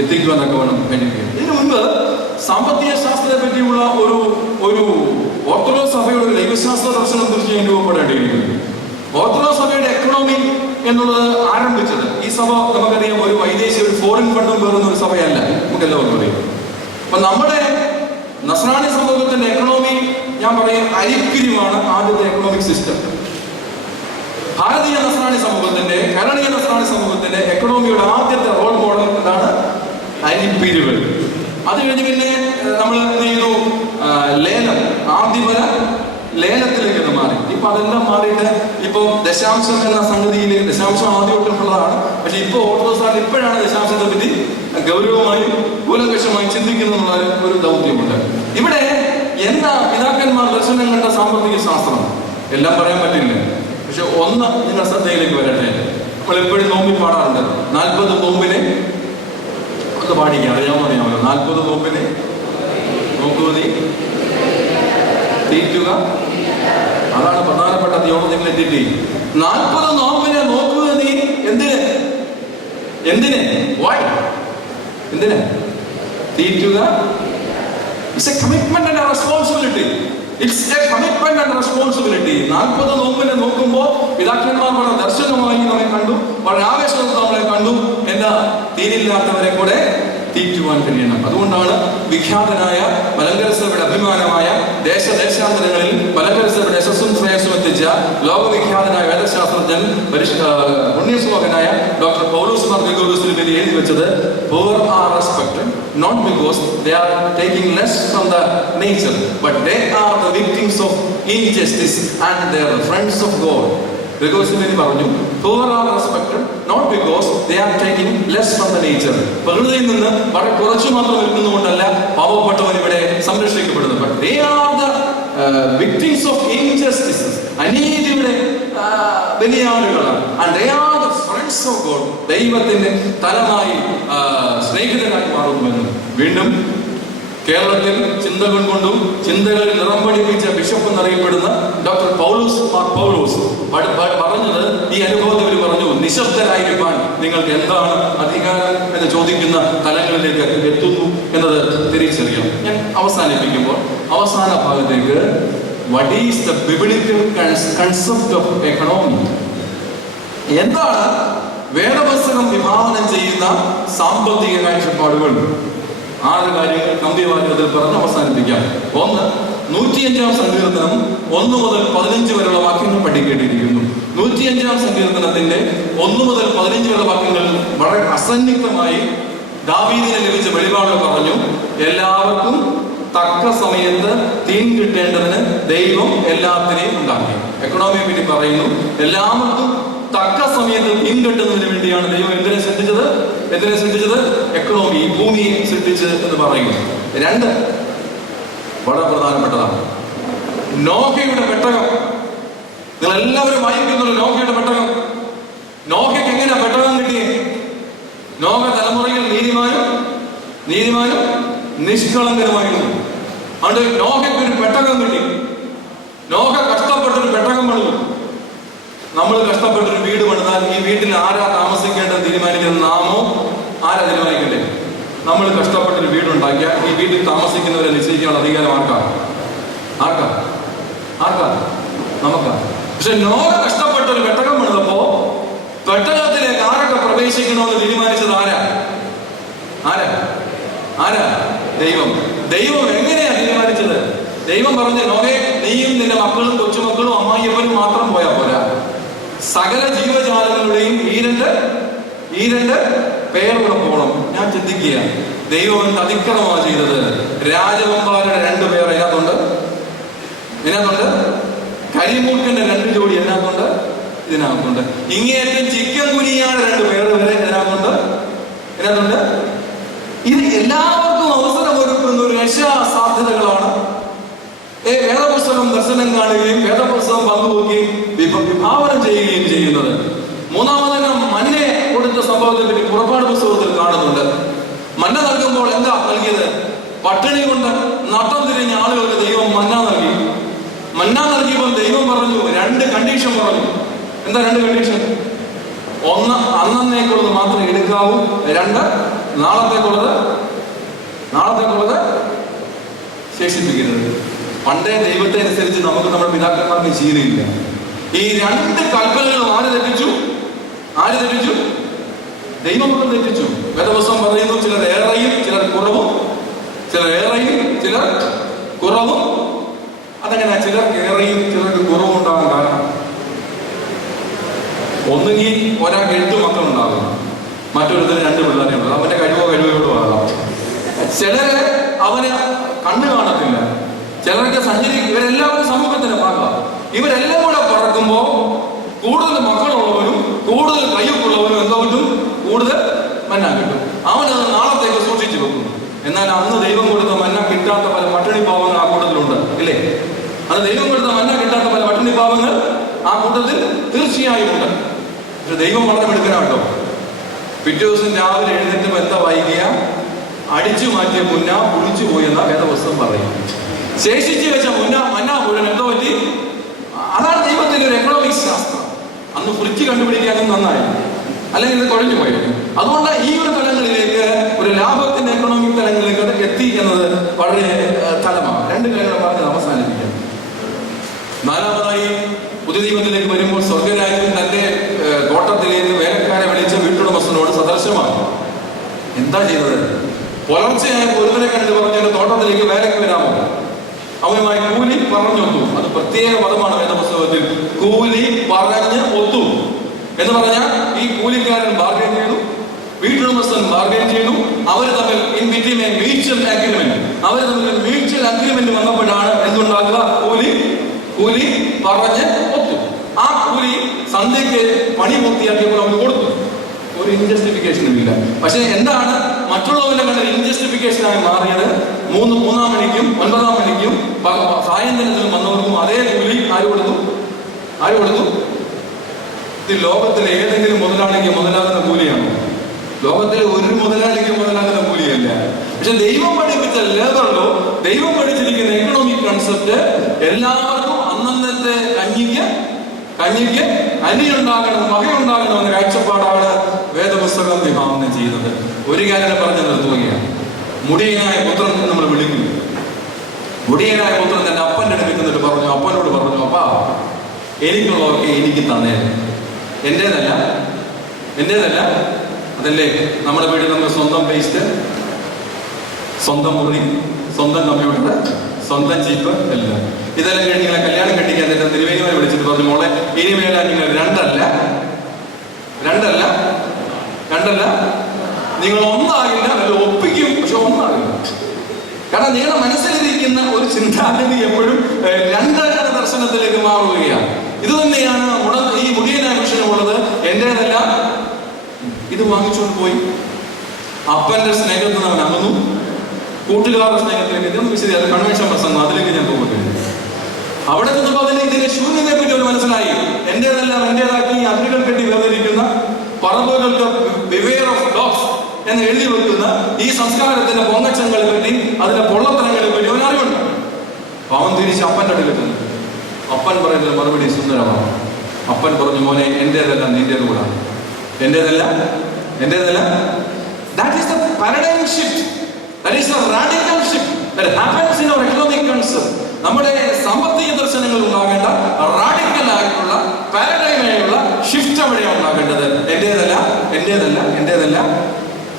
എത്തിക്കുവാനൊക്കെ വേണം കഴിയുക. ഇതിനു മുൻപ് സാമ്പത്തിക ശാസ്ത്രത്തെ പറ്റിയുള്ള ഒരു ഓർത്തഡോക്സ് സഭയുടെ ഒരു ദൈവശാസ്ത്ര ദർശനം തീർച്ചയായും രൂപപ്പെടേണ്ടിയിരിക്കുന്നു. ഓർത്തഡോക്സ് സഭയുടെ എക്കണോമി എന്നുള്ളത് ആരംഭിച്ചത്, ഈ സഭ നമുക്കറിയാം ഒരു വൈദേശിക ഒരു ഫോറിൻ ഫണ്ടും പേറുന്ന ഒരു സഭയല്ല, നമുക്കെല്ലാവർക്കും അറിയാം. അപ്പൊ നമ്മുടെ നസ്രാണി സമൂഹത്തിന്റെ എക്കണോമി ഞാൻ പറയും അരിപ്പിരിവാണ് ആദ്യത്തെ എക്കണോമിക് സിസ്റ്റം. ഭാരതീയ നസ്രാണി സമൂഹത്തിന്റെ, കേരളീയ നസ്രാണി സമൂഹത്തിന്റെ എക്കണോമിയുടെ ആദ്യത്തെ റോൾ മോഡൽ എന്താണ്? അരിപ്പിരിവ്. അത് കഴിഞ്ഞ് പിന്നെ നമ്മൾ എന്ത് ചെയ്തു? ലേലം, ആദ്യപല ലേലത്തിലേക്ക് മാറി. ഇപ്പൊ അതെല്ലാം മാറിയിട്ട് ഇപ്പൊ ദശാംശം എന്ന സംഗതിയിൽ, ദശാംശം ആദ്യമായിട്ടുള്ളതാണ്. പക്ഷെ ഇപ്പൊ ഓർത്തഡോക്സ് ഇപ്പോഴാണ് ദശാംശത്തെ പറ്റി ഗൗരവമായും കൂലങ്കഷമായി ചിന്തിക്കുന്ന ഒരു ദൗത്യമുണ്ട്. ഇവിടെ എന്താ പിതാക്കന്മാർ ദർശനം കണ്ട സാമ്പത്തിക ശാസ്ത്രം? എല്ലാം പറയാൻ പറ്റില്ല, പക്ഷെ ഒന്ന് നിങ്ങൾ ശ്രദ്ധയിലേക്ക് വരട്ടെ. നമ്മൾ എപ്പോഴും നോമ്പിൽ പാടാറുണ്ട്, 40 നോമ്പിനെ ഒന്ന് പാടിക്കുക, അറിയാമല്ലോ. 40 നോമ്പിനെ നോക്കുക നീ തീറ്റുക, അതാണ് പ്രധാനപ്പെട്ട തിയോളജിക്കൽ എത്തിറ്റി. 40 നോമ്പിനെ നോക്കുക നീ. എന്തിന് വൈ എന്തിന്? തീറ്റുക. It's a commitment and responsibility. It's a commitment and responsibility. 40 നോമ്പിനെ നോക്കുമ്പോൾ പിതാക്കന്മാർ വളരെ ദർശനമായി നമ്മെ കണ്ടു, വളരെ ആവേശത്തോടെ നമ്മളെ കണ്ടു. എന്താ? തീരില്ലാത്തവരെ കൂടെ തീറ്റുവാൻ കഴിയണം. അതുകൊണ്ടാണ് വിഖ്യാതനായ മലങ്കര സഭയുടെ അഭിമാനമായ ദേശാന്തരങ്ങളിൽ മലങ്കര സഭയുടെ യശസ്സും ശ്രേയസ്സും എത്തിച്ച ലോകവിഖ്യാതനായ വേദശാസ്ത്രജ്ഞൻ പുണ്യശ്ലോകനായ ഡോക്ടർ പൗലോസ് മാർ ഗ്രിഗോറിയോസിന് വേണ്ടി എഴുതി വെച്ചത്, poor are respected not because they are taking less from the nature, but they are the victims of injustice and they are friends of God. ഗ്രിഗോറിയോസിന് പറഞ്ഞു, poor are respected not because they are taking less from the nature. പ്രകൃതിയിൽ നിന്ന് വളരെ കുറച്ചു മാത്രം എടുക്കുന്നതുകൊണ്ടല്ല പാവപ്പെട്ടവൻ ഇവിടെ സംരക്ഷിക്കപ്പെടുന്നത്. but they are the victims of injustices. അനീതിയുടെ ബലിയാടുകളാണ്. and they are the friends of God. ദൈവത്തിന്റെ തലമായി സ്നേഹിതനായി മാറുന്നുവെന്ന്. വീണ്ടും കേരളത്തിൽ ചിന്തകൾ കൊണ്ടും ചിന്തകളിൽ നിറം പഠിപ്പിച്ച ബിഷപ്പ് എന്നറിയപ്പെടുന്ന ഡോക്ടർ പൗലോസ് മാർ പൗലോസ് പറഞ്ഞത്, ഈ അനുഭവത്തിൽ പറഞ്ഞു, നിശബ്ദരായിരിക്കാൻ നിങ്ങൾക്ക് എന്താണ് അധികാരം എന്ന് ചോദിക്കുന്ന തലങ്ങളിലേക്ക് എത്തുന്നു എന്നത് തിരിച്ചറിയാം. ഞാൻ അവസാനിപ്പിക്കുമ്പോൾ അവസാന ഭാഗത്തേക്ക്, what is the biblical concept of economy? എന്താണ് വേദപുസ്തകം വിഭാവനം ചെയ്യുന്ന സാമ്പത്തിക കാഴ്ചപ്പാടുകൾ? 6 കാര്യങ്ങൾ കമ്പിവാക്യത്തിൽ പറഞ്ഞ് അവസാനിപ്പിക്കാം. 1, 105-ാം സങ്കീർത്തനം 1 മുതൽ 15 വരെയുള്ള വാക്യങ്ങൾ പഠിക്കേണ്ടിയിരിക്കുന്നു. 105-ാം സങ്കീർത്തനത്തിന്റെ 1 മുതൽ 15 വരെയുള്ള വാക്യങ്ങൾ വളരെ അസന്നിഗ്ധമായി ദാവീദിന് ലഭിച്ച വെളിപാട് പറഞ്ഞു. എല്ലാവർക്കും തക്ക സമയത്ത് തീൻ കിട്ടേണ്ടതിന് ദൈവം എല്ലാത്തിനെയും ഉണ്ടാക്കി. എക്കണോമിയെ പറ്റി പറയുന്നു. എല്ലാവർക്കും തക്ക സമയത്ത് തീൻ കിട്ടുന്നതിന് വേണ്ടിയാണ് ദൈവം എന്തിനെ സൃഷ്ടിച്ചത്? എക്കണോമി, ഭൂമിയെ സൃഷ്ടിച്ച് എന്ന് പറയുന്നു. 2 വളരെ പ്രധാനപ്പെട്ടതാണ്. നോഹയുടെ പെട്ടകം. നിങ്ങൾ എല്ലാവരും വായിക്കുന്നുള്ളൂ നോഹയുടെ പെട്ടകം. നോഹയ്ക്ക് എങ്ങനെ പെട്ടകം കിട്ടിയേ? നോഹ തലമുറയിൽ നീതിമാനും നിഷ്കളങ്കനുമായിരുന്നു. അതുകൊണ്ട് നോഹയ്ക്ക് ഒരു പെട്ടകം കിട്ടി. നോഹ കഷ്ടപ്പെട്ടൊരു പെട്ടകം പണിതു. നമ്മൾ കഷ്ടപ്പെട്ടൊരു വീട് പണിതാൽ ഈ വീട്ടിൽ ആരാ താമസിക്കേണ്ടത് തീരുമാനിക്കുന്നത്? നാമോ? ആരാ തീരുമാനിക്കണ്ടേ? നമ്മൾ കഷ്ടപ്പെട്ടൊരു വീടുണ്ടാക്കിയാൽ ഈ വീട്ടിൽ താമസിക്കുന്നവരെ നിശ്ചയിക്കാനുള്ള അധികാരം ആർക്കാ? നമുക്കാ. പക്ഷെ നോഹ കഷ്ടപ്പെട്ടൊരു പെട്ടകം പണിതപ്പോ പെട്ടകത്തിലേക്ക് ആരൊക്കെ പ്രവേശിക്കണമെന്ന് തീരുമാനിച്ചത് ആരാ? ദൈവം. ദൈവം എങ്ങനെയാ തീരുമാനിച്ചത്? ദൈവം പറഞ്ഞു, നോഹേ, നീയും നിന്റെ മക്കളും കൊച്ചുമക്കളും അമ്മായിയപ്പനും മാത്രം പോയാൽ പോരാ, സകല ജീവജാലങ്ങളുടെയും ഈ രണ്ട് പേരുടെ പോണം. ഞാൻ ചിന്തിക്കുക, ദൈവം എന്ത് അതിക്രമമാണ് ചെയ്തത്. രാജവന്മാരുടെ 2 പേർ ഇതിനകത്തുണ്ട്. കരിമൂർഖന്റെ 2 ജോഡി ഇതിനകത്തുണ്ട്. ഇങ്ങേറ്റം ചിക്കൻ കുനിയാണ് 2 പേർ വരെ ഇതിനകത്തുണ്ട്. ഇത് എല്ലാവർക്കും അവസരം ഒരുക്കുന്ന ഒരു രക്ഷാസാധ്യതകളാണ്. വേദപുസ്തകം ദർശനം കാണുകയും വേദപുസ്തകം പങ്കുവെക്കുകയും വിഭാവനം ചെയ്യുകയും ചെയ്യുന്നത്. മൂന്നാമതെല്ലാം മന്നെ കൊടുത്ത സംഭവത്തെ പറ്റി പുറപ്പാട് പുസ്തകത്തിൽ കാണുന്നുണ്ട്. മന്ന നൽകുമ്പോൾ എന്താ നൽകിയത്? പട്ടിണി കൊണ്ട് നട്ടം തിരിഞ്ഞ ആളുകൾക്ക് ദൈവം മന്ന നൽകി. മന്ന നൽകിയപ്പോൾ ദൈവം പറഞ്ഞു 2 കണ്ടീഷൻ പറഞ്ഞു. എന്താ 2 കണ്ടീഷൻ? 1, അന്നേക്കുള്ളത് മാത്രമേ എടുക്കാവൂ. 2, നാളത്തേക്കുള്ളത് ശേഷിപ്പിക്കരുത്. പണ്ടേ ദൈവത്തെ അനുസരിച്ച് നമുക്ക് നമ്മുടെ പിതാക്കന്മാർക്ക് ശീലമില്ല. ഈ 2 കൽപ്പനകളും ആര് തെറ്റിച്ചു? ദൈവം തെറ്റിച്ചു. വേദപുസ്തകം പറയുന്നു, ചിലർ ഏറെയും ചിലർ കുറവും. അതെങ്ങനെ? ചിലർക്ക് ഏറെയും ചിലർക്ക് കുറവും ഉണ്ടാകാൻ കാരണം ഒന്നുകിൽ ഒരാൾക്ക് 8 മക്കളുണ്ടാകും, മറ്റൊരുത്തിന് 2 പിള്ളേരെ ഉള്ളത്. അവന്റെ കഴിവോടും ആകാം. ചിലര് അവന് കണ്ണ് കാണത്തില്ല, ചിലർക്ക് ഇവരെല്ലാവരും സമൂഹത്തിന്റെ ഭാഗമാണ്. ഇവരെല്ലാം കൂടെ പറക്കുമ്പോ കൂടുതൽ മക്കളുള്ളവനും കൂടുതൽ കയ്യൊപ്പുള്ളവനും എന്തോ കിട്ടും? കൂടുതൽ മന്ന കിട്ടും. അവനത് നാളത്തേക്ക് സൂക്ഷിച്ചു വെക്കും. എന്നാൽ അന്ന് ദൈവം കൊടുത്ത മന്ന കിട്ടാത്ത പല പട്ടിണി പാവങ്ങൾ ആ കൂട്ടത്തിലുണ്ട്, ഇല്ലേ? അത് ദൈവം കൊടുത്ത മന്ന കിട്ടാത്ത പല പട്ടിണി പാവങ്ങൾ ആ കൂട്ടത്തിൽ തീർച്ചയായും ഉണ്ട്. പക്ഷെ ദൈവം വളരെ മിടുക്കനാട്ടോ. പിറ്റേ ദിവസം രാവിലെ എഴുന്നേറ്റ് എന്താ വൈകിയ അടിച്ചു മാറ്റിയ മുന്ന കുളിച്ചു പോയെന്ന വേദപുസ്തകം പറയും. ശേഷിച്ചു വെച്ച മന്ന മുഴുവൻ എന്തോ പറ്റി? അതാണ് ദൈവത്തിന്റെ ഒരു എക്കണോമിക്സ് ശാസ്ത്രം. അന്ന് ഫ്രിഡ്ജ് കണ്ടുപിടിക്കാനും നന്നായി, അല്ലെങ്കിൽ ഇത് കുഴഞ്ഞു പോയിരുന്നു. അതുകൊണ്ട് ഈ ഒരു തലങ്ങളിലേക്ക്, ഒരു ലാഭത്തിന്റെ എക്കണോമിക് തലങ്ങളിലേക്ക് എത്തി എന്നത് വളരെ തലമാണ്. 2 കാര്യങ്ങൾ പറഞ്ഞത് അവസാനിപ്പിക്കാം. 4മതായി പുതിയ നിയമത്തിലേക്ക് വരുമ്പോൾ സ്വർഗരാജ്യം തന്റെ തോട്ടത്തിലേക്ക് വേലക്കാരെ വിളിച്ച വീട്ടുടമസ്ഥനോട് സദൃശമാണ്. എന്താ ചെയ്തത്? പുലർച്ചയായ ഒരുത്തനെ കണ്ടു പറഞ്ഞു, തോട്ടത്തിലേക്ക് വേലയ്ക്ക് വരാമോ? അവനുമായി കൂലി പറഞ്ഞൊത്തു. അത് പ്രത്യേക പദമാണ് വേദപുസ്തകത്തിൽ. കൂലി പറഞ്ഞ് ഒത്തു എന്ന് പറഞ്ഞാൽ ഈ കൂലിക്കാരൻ ബാർഗൈൻ ചെയ്തു, വീട്ടുടമസ്ഥൻ ബാർഗൈൻ ചെയ്തു. അവർ തമ്മിൽ മ്യൂച്വൽ അഗ്രിമെന്റ് വന്നപ്പോഴാണ് എന്തുണ്ടാകുക? കൂലി പറഞ്ഞ് ഒത്തു. ആ കൂലി സന്ധ്യയ്ക്ക് പണി പൂർത്തിയാക്കിയപ്പോൾ അവന് കൊടുത്തു. ഒരു ഇൻജസ്റ്റിഫിക്കേഷനും ഇല്ല. പക്ഷെ എന്താണ് മറ്റുള്ളവരുടെ കണ്ട ഇൻജസ്റ്റിഫിക്കേഷനായി മാറിയത്? 3-ാം മണിക്കും 9-ാം മണിക്കും സായന്തനത്തിലും വന്നവർക്കും അതേ കൂലി ആര് കൊടുത്തു? ഇത് ലോകത്തിലെ ഏതെങ്കിലും മുതലാളിക്ക് മുതലാകുന്ന കൂലിയാണോ? ലോകത്തിലെ ഒരു മുതലാളിക്ക് മുതലാകുന്ന കൂലിയല്ല. പക്ഷെ ദൈവം പഠിപ്പിച്ച ലേബറിലോ, ദൈവം പഠിച്ചിരിക്കുന്ന എക്കണോമിക് കൺസെപ്റ്റ് എല്ലാവർക്കും അന്നത്തെ കഞ്ഞിക്ക് അരിയുണ്ടാകണം, വകയുണ്ടാകണം എന്ന കാഴ്ചപ്പാടാണ് വേദപുസ്തകം വിഭാവനം ചെയ്യുന്നത്. ഒരു കാര്യം പറഞ്ഞു നിർത്തുകയാണ്. മുടിയനായ പുത്രൻ എന്ന് നമ്മൾ വിളിക്കുന്നു. മുടിയനായ പുത്രൻ തന്റെ അപ്പന്റെ അടുത്ത് അപ്പനോട് പറഞ്ഞു, അപ്പാ, എനിക്കുള്ളതൊക്കെ എനിക്ക് തന്നേ, എന്റേതല്ല. അതല്ലേ നമ്മുടെ വീട്ടിൽ നമുക്ക് സ്വന്തം പേസ്റ്റ്, സ്വന്തം മുറി, സ്വന്തം കമ്പ്യൂട്ടർ, സ്വന്തം ചീപ്പ് എല്ലാം. ഇതെല്ലാം കഴിഞ്ഞ് നിങ്ങളെ കല്യാണം കെട്ടിക്കാൻ തിരുവേദികളെ വിളിച്ചിട്ട് പറഞ്ഞു, മോളെ, ഇനിമേല നിങ്ങൾ രണ്ടല്ല നിങ്ങൾ ഒന്നാകില്ല, അല്ല ഒപ്പിക്കും, പക്ഷെ ഒന്നാകില്ല. കാരണം നിങ്ങളുടെ മനസ്സിലിരിക്കുന്ന ഒരു ചിന്താഗതി എപ്പോഴും 2 ദർശനത്തിലേക്ക് മാറുകയാണ്. ഇത് തന്നെയാണ് ഈ മുടിയനായ മനുഷ്യനുള്ളത്. എന്റേതല്ല, ഇത് വാങ്ങിച്ചുകൊണ്ട് പോയി. അപ്പന്റെ സ്നേഹത്തിൽ അവൻ അകന്നു, കൂട്ടുകാരുടെ സ്നേഹത്തിലേക്ക് വിശദീകരിച്ച കൺവെൻഷൻ പ്രസംഗം, അതിലേക്ക് ഞാൻ പോകുന്നില്ല. അവിടെ നിന്നപ്പോൾ ഇതിന്റെ ശൂന്യതയെ പറ്റി അവർ മനസ്സിലായി. എന്റേതെല്ലാം എന്റേതാക്കി അതിരുകൾ കെട്ടി വേർതിരിക്കുന്ന, പറമ്പുകൾക്ക് ബിവെയർ ഓഫ് ഡോഗ്സ് എന്ന് എഴുതി വെക്കുന്ന ഈ സംസ്കാരത്തിന്റെ പൊങ്ങച്ചങ്ങളെ പറ്റി, അതിന്റെ പൊള്ളത്തരങ്ങളെ പറ്റി അവൻ അറിവുണ്ട്. അവൻ തിരിച്ച് അപ്പന്റെ അടുത്ത്. അപ്പൻ പറയുന്നത് മറുപടി സുന്ദരമാണ്. അപ്പൻ പറഞ്ഞു, മോനെ, എന്റേതെല്ലാം നിന്റേത് കൂടാണ്. എന്റേതല്ല. That is the paradigm shift. That is a radical shift that happens in our economic concept. നമ്മുടെ സാമ്പത്തിക ദർശനങ്ങൾ ഉണ്ടാകേണ്ട റാഡിക്കൽ ആയിട്ടുള്ള പാരഡൈമായുള്ള ഷിഫ്റ്റ് അവിടെയാണ് ഉണ്ടാകേണ്ടത്. എന്റേതല്ല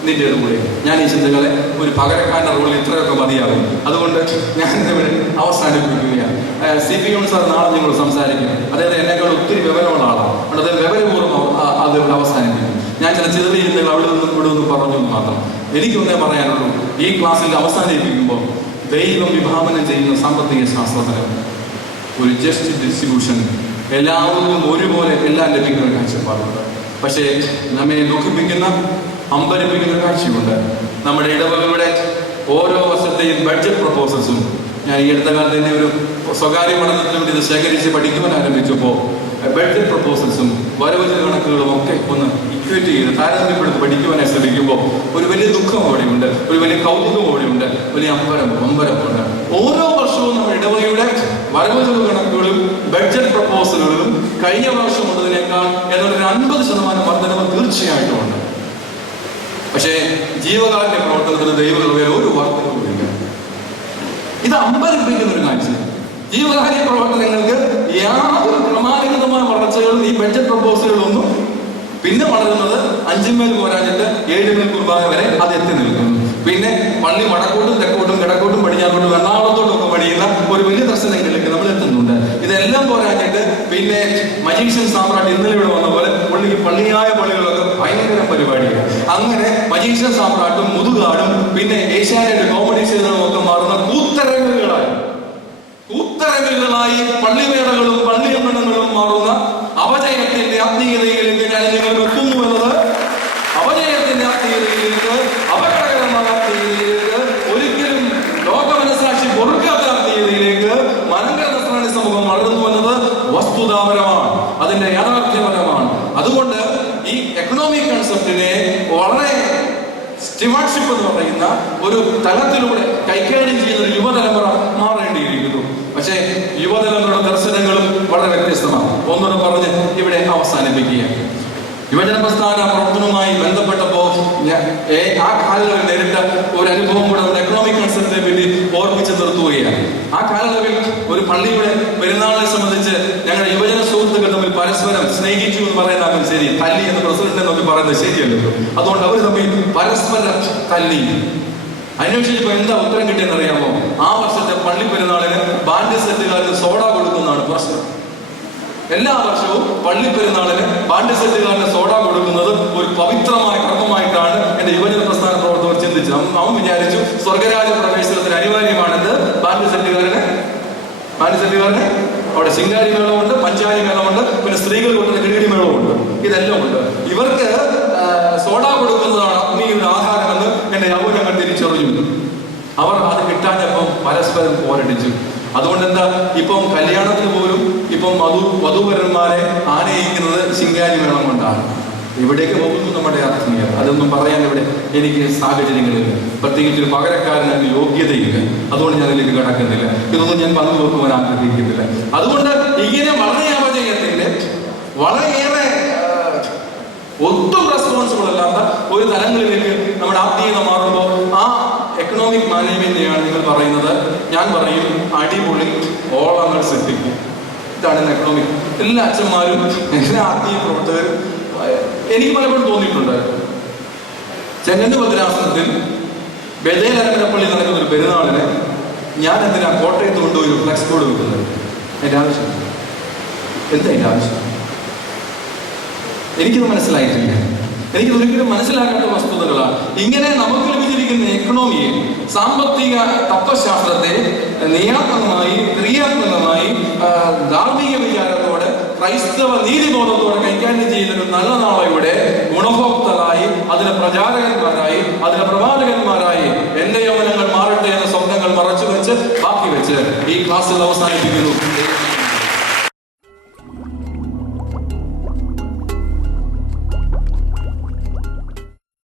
നിന്റേത് കൂടെ. ഞാൻ ഈ ചിന്തകളെ ഒരു പകരക്കാരൻ്റെ റോളിൽ ഇത്രയൊക്കെ മതിയാകും. അതുകൊണ്ട് ഞാൻ ഇവിടെ അവസാനിപ്പിക്കുകയാണ്. CP യോൺ സാർ നാളെ നിങ്ങൾ സംസാരിക്കും. അതായത് എന്നെക്കാൾ ഒത്തിരി വിവരമുള്ള ആളാണ്. അത് വിവരപൂർവ്വം അത് ഇവിടെ അവസാനിപ്പിക്കും. ഞാൻ ചില ചെറിയ ചിന്തകൾ അവിടെ നിന്നും ഇവിടെ നിന്ന് പറഞ്ഞു എന്ന് മാത്രം. എനിക്കൊന്നേ പറയാനുള്ളൂ, ഈ ക്ലാസ്സിൽ അവസാനിപ്പിക്കുമ്പോൾ ദൈവം വിഭാവനം ചെയ്യുന്ന സാമ്പത്തിക ശാസ്ത്രത്തിന് ഒരു ജസ്റ്റ് ഡിസ്ട്രിബ്യൂഷൻ, എല്ലാവർക്കും ഒരുപോലെ എല്ലാം ലഭിക്കുന്ന ഒരു കാഴ്ചപ്പാടുണ്ട്. പക്ഷേ നമ്മെ ദുഃഖിപ്പിക്കുന്ന അമ്പരപ്പിക്കുന്ന ഒരു കാഴ്ചയുണ്ട്. നമ്മുടെ ഇടവകയുടെ ഓരോ വർഷത്തെയും ബഡ്ജറ്റ് പ്രപ്പോസൽസും, ഞാൻ ഈ അടുത്ത കാലത്ത് തന്നെ ഒരു സ്വകാര്യ പഠനത്തിന് വേണ്ടി ഇത് ശേഖരിച്ച് പഠിക്കുവാൻ ആരംഭിച്ചപ്പോൾ ബഡ്ജറ്റ് പ്രപ്പോസൽസും വരവ് കണക്കുകളും ഒക്കെ ഒന്ന് ഇക്വേറ്റ് ചെയ്ത് താരതമ്യപ്പെടുത്തി പഠിക്കുവാനായി ശ്രമിക്കുമ്പോൾ ഒരു വലിയ ദുഃഖം അവിടെയുണ്ട്, ഒരു വലിയ കൗതുകം അവിടെയുണ്ട്, വലിയ അമ്പരമുണ്ട്. ഓരോ വർഷവും നമ്മുടെ ഇടവകയുടെ വരവ് കണക്കുകളും ബഡ്ജറ്റ് പ്രപ്പോസലുകളും കഴിഞ്ഞ വർഷം ഉള്ളതിനേക്കാൾ ഏതാണ്ട് 50% വർധനവ് തീർച്ചയായിട്ടും ഉണ്ട്. പക്ഷേ ജീവകാരുണ്യ പ്രവർത്തനത്തിന് ദൈവകൃപയിൽ ഒരു വർധനവുമില്ല. ഇത് അമ്പരപ്പിക്കുന്ന ഒരു കാഴ്ച. ജീവകാരുണ്യ പ്രവർത്തനങ്ങൾക്ക് യാതൊരു ക്രമാനുഗതമായ വളർച്ചകളും ഈ ബഡ്ജറ്റ് പ്രപ്പോസലുകളൊന്നും, പിന്നെ വളരുന്നത് 5 മേൽ പോരാഞ്ഞിട്ട് 7 മേൽ കുർബാന വരെ അത് എത്തി നിൽക്കുന്നു. പിന്നെ പള്ളി വടക്കോട്ടും തെക്കോട്ടും കിഴക്കോട്ടും പടിഞ്ഞാറോട്ടും എറണാകുളത്തോട്ടും ഒക്കെ പണിയുന്ന ഒരു വലിയ ദർശനങ്ങളിലേക്ക് നമ്മൾ എത്തുന്നുണ്ട്. ഇതെല്ലാം പോരാഞ്ഞിട്ട് പിന്നെ മജീഷ്യൻ സാമ്രാട്ട് ഇന്നലെ ഇവിടെ വന്ന പോലെ പള്ളിയായ പള്ളികളൊക്കെ ഭയങ്കര പരിപാടിയാണ്. അങ്ങനെ മജീഷ്യൻ സാമ്രാട്ടും മുതുകാടും പിന്നെ ഏഷ്യാനെറ്റ് കോമഡി സീസണും ഒക്കെ മാറുന്ന കൂത്തരങ്ങുകളായി പള്ളിവേടകളും പള്ളിയമ്പലങ്ങളും മാറുന്ന അപജയത്തിന്റെ ആത്മീയതയിലേക്ക് ഞാൻ നിങ്ങൾ എത്തുന്നു എന്നത്, അപജയത്തിന്റെ ആത്മീയതയിലേക്ക്, അപകടകരമായ ആത്മീയതയിലേക്ക്, ഒരിക്കലും ലോക മനസാക്ഷി പൊറുക്കാത്ത ആത്മീയതയിലേക്ക് മലങ്കര നസ്രാണി സമൂഹം വളർന്നു എന്നത് വസ്തുതാപരമാണ്, അതിന്റെ യാഥാർത്ഥ്യപരമാണ്. അതുകൊണ്ട് ഈ എക്കണോമിക് കൺസെപ്റ്റിനെ വളരെ സ്റ്റിവാർഷിപ്പ് എന്ന് പറയുന്ന ഒരു തലത്തിലൂടെ കൈകാര്യം ചെയ്യുന്ന ഒരു യുവതലമുറ മാറേണ്ടിയിരിക്കുന്നു. പക്ഷേ യുവതലമുറയുടെ ദർശനങ്ങളും വളരെ വ്യത്യസ്തമാണ്. ഒന്നുകൂടെ പറഞ്ഞ് ഇവിടെ അവസാനിപ്പിക്കുകയാണ്. യുവജന പ്രസ്ഥാന പ്രവർത്തനവുമായി ബന്ധപ്പെട്ടപ്പോൾ ആ കാലയളവിൽ നേരിട്ട ഒരു അനുഭവം കൂടെ നമ്മുടെ എക്കണോമിക് കൺസെപ്റ്റിനെ പറ്റി ഓർമ്മിച്ച് നിർത്തുകയാണ്. ആ കാലയളവിൽ ഒരു പള്ളിയുടെ പെരുന്നാളിനെ സംബന്ധിച്ച് ഞങ്ങളുടെ യുവജന സുഹൃത്തുക്കൾ തമ്മിൽ പരസ്പരം സ്നേഹിച്ചു എന്ന് പറയുന്നതാകും ശരി, തല്ലി എന്ന് പ്രസിഡന്റ് നോക്കി പറയുന്നത് ശരിയല്ലല്ലോ. അതുകൊണ്ട് അവർ തമ്മിൽ പരസ്പരം തല്ലി. അന്വേഷിച്ചപ്പോൾ എന്താ ഉത്തരം കിട്ടിയെന്ന് അറിയാമോ? ആ വർഷത്തെ പള്ളി പെരുന്നാളിന് ബാൻഡ് സെറ്റുകാർക്ക് സോഡ കൊടുക്കുന്നതാണ് പ്രശ്നം. എല്ലാ വർഷവും പള്ളി പെരുന്നാളിന് ബാൻഡ് സെറ്റുകാരന് സോഡ കൊടുക്കുന്നത് ഒരു പവിത്രമായ ക്രമമായിട്ടാണ് എന്റെ യുവജന പ്രസ്ഥാന പ്രവർത്തകർ ചിന്തിച്ചത്. അവൻ വിചാരിച്ചു സ്വർഗരാജ പ്രവേശനത്തിന് അനിവാര്യമാണെന്ന് ബാൻഡ് സെറ്റുകാരന് അവിടെ ശിങ്കാരി മേളമുണ്ട്, പഞ്ചാരി മേളമുണ്ട്, പിന്നെ സ്ത്രീകൾ കൊണ്ടുവന്ന കിടികിടി മേളമുണ്ട്. ഇതെല്ലാം ഉണ്ട്. ഇവർക്ക് സോഡ കൊടുക്കുന്നതാണ് ആത്മീയയുടെ ആധാരമെന്ന് എന്റെ യൗവനങ്ങൾ തിരിച്ചറിഞ്ഞു. അവർ അത് കിട്ടാഞ്ഞപ്പം പരസ്പരം പോരടിച്ചു. അതുകൊണ്ട് എന്താ, ഇപ്പം കല്യാണത്തിന് പോലും ഇപ്പം വധൂവരന്മാരെ ആനയിക്കുന്നത് ശിങ്കാരി മേളം കൊണ്ടാണ്. ഇവിടേക്ക് പോകുന്നു നമ്മുടെ ആത്മീയത. അതൊന്നും പറയാൻ ഇവിടെ എനിക്ക് സാഹചര്യങ്ങളില്ല, പ്രത്യേകിച്ച് ഒരു പകരക്കാരന് യോഗ്യതയില്ല. അതുകൊണ്ട് ഞാൻ അതിലേക്ക് കടക്കുന്നില്ല. ഇതൊന്നും ഞാൻ പങ്കുവെക്കുവാൻ ആഗ്രഹിക്കുന്നില്ല. അതുകൊണ്ട് ഇങ്ങനെ വളരെ അപജയത്തിന്റെ, വളരെയേറെ ഒട്ടും റെസ്പോൺസിബിൾ അല്ലാത്ത ഒരു തലങ്ങളിലേക്ക് നമ്മുടെ ആത്മീയത മാറുമ്പോൾ ആ എക്കണോമിക് മാനേജ്മെന്റിനെയാണ് നിങ്ങൾ പറയുന്നത്. ഞാൻ പറയും അടിപൊളി ഓളങ്ങൾ സൃഷ്ടിക്കും. ഇതാണ് എക്കണോമിക്. എല്ലാ അച്ഛന്മാരും എല്ലാ ആത്മീയ പ്രവർത്തകരും എനിക്ക് പലപ്പോഴും തോന്നിയിട്ടുണ്ട്, ചെങ്ങന്നൂർ ഭദ്രാസനത്തിൽ ബദേൽ അരമനപ്പള്ളി നടക്കുന്ന ഒരു പെരുന്നാളിന് ഞാൻ എന്തിനാ കോട്ടയത്ത് കൊണ്ടുപോയി ഒരു ഫ്ലെക്സ് ബോർഡ് വെക്കുന്നത്? അതിൻ്റെ ആവശ്യം എന്താ? അതിൻ്റെ ആവശ്യം എനിക്കിത് മനസ്സിലായിട്ടില്ല. എനിക്ക് ഒരിക്കലും മനസ്സിലാക്കേണ്ട വസ്തുതകളാണ്. ഇങ്ങനെ നമുക്ക് ലഭിച്ചിരിക്കുന്ന എക്കണോമിയെ, സാമ്പത്തിക തത്വശാസ്ത്രത്തെ നിയാത്മകമായി, ക്രിയാത്മകമായി, ധാർമ്മിക വിചാരത്തോടെ, ക്രൈസ്തവ നീതിബോധത്തോടെ കൈകാര്യം ചെയ്യുന്നൊരു നല്ല നാളെയുടെ ഗുണഭോക്താക്കളായി, അതിന് പ്രചാരകന്മാരായി, അതിന് പ്രവാചകന്മാരായി എന്റെ യൗവനങ്ങൾ മാറട്ടെ എന്ന സ്വപ്നങ്ങൾ മറച്ചു വെച്ച് ബാക്കി വെച്ച് ഈ ക്ലാസ്സിൽ അവസാനിപ്പിക്കുന്നു.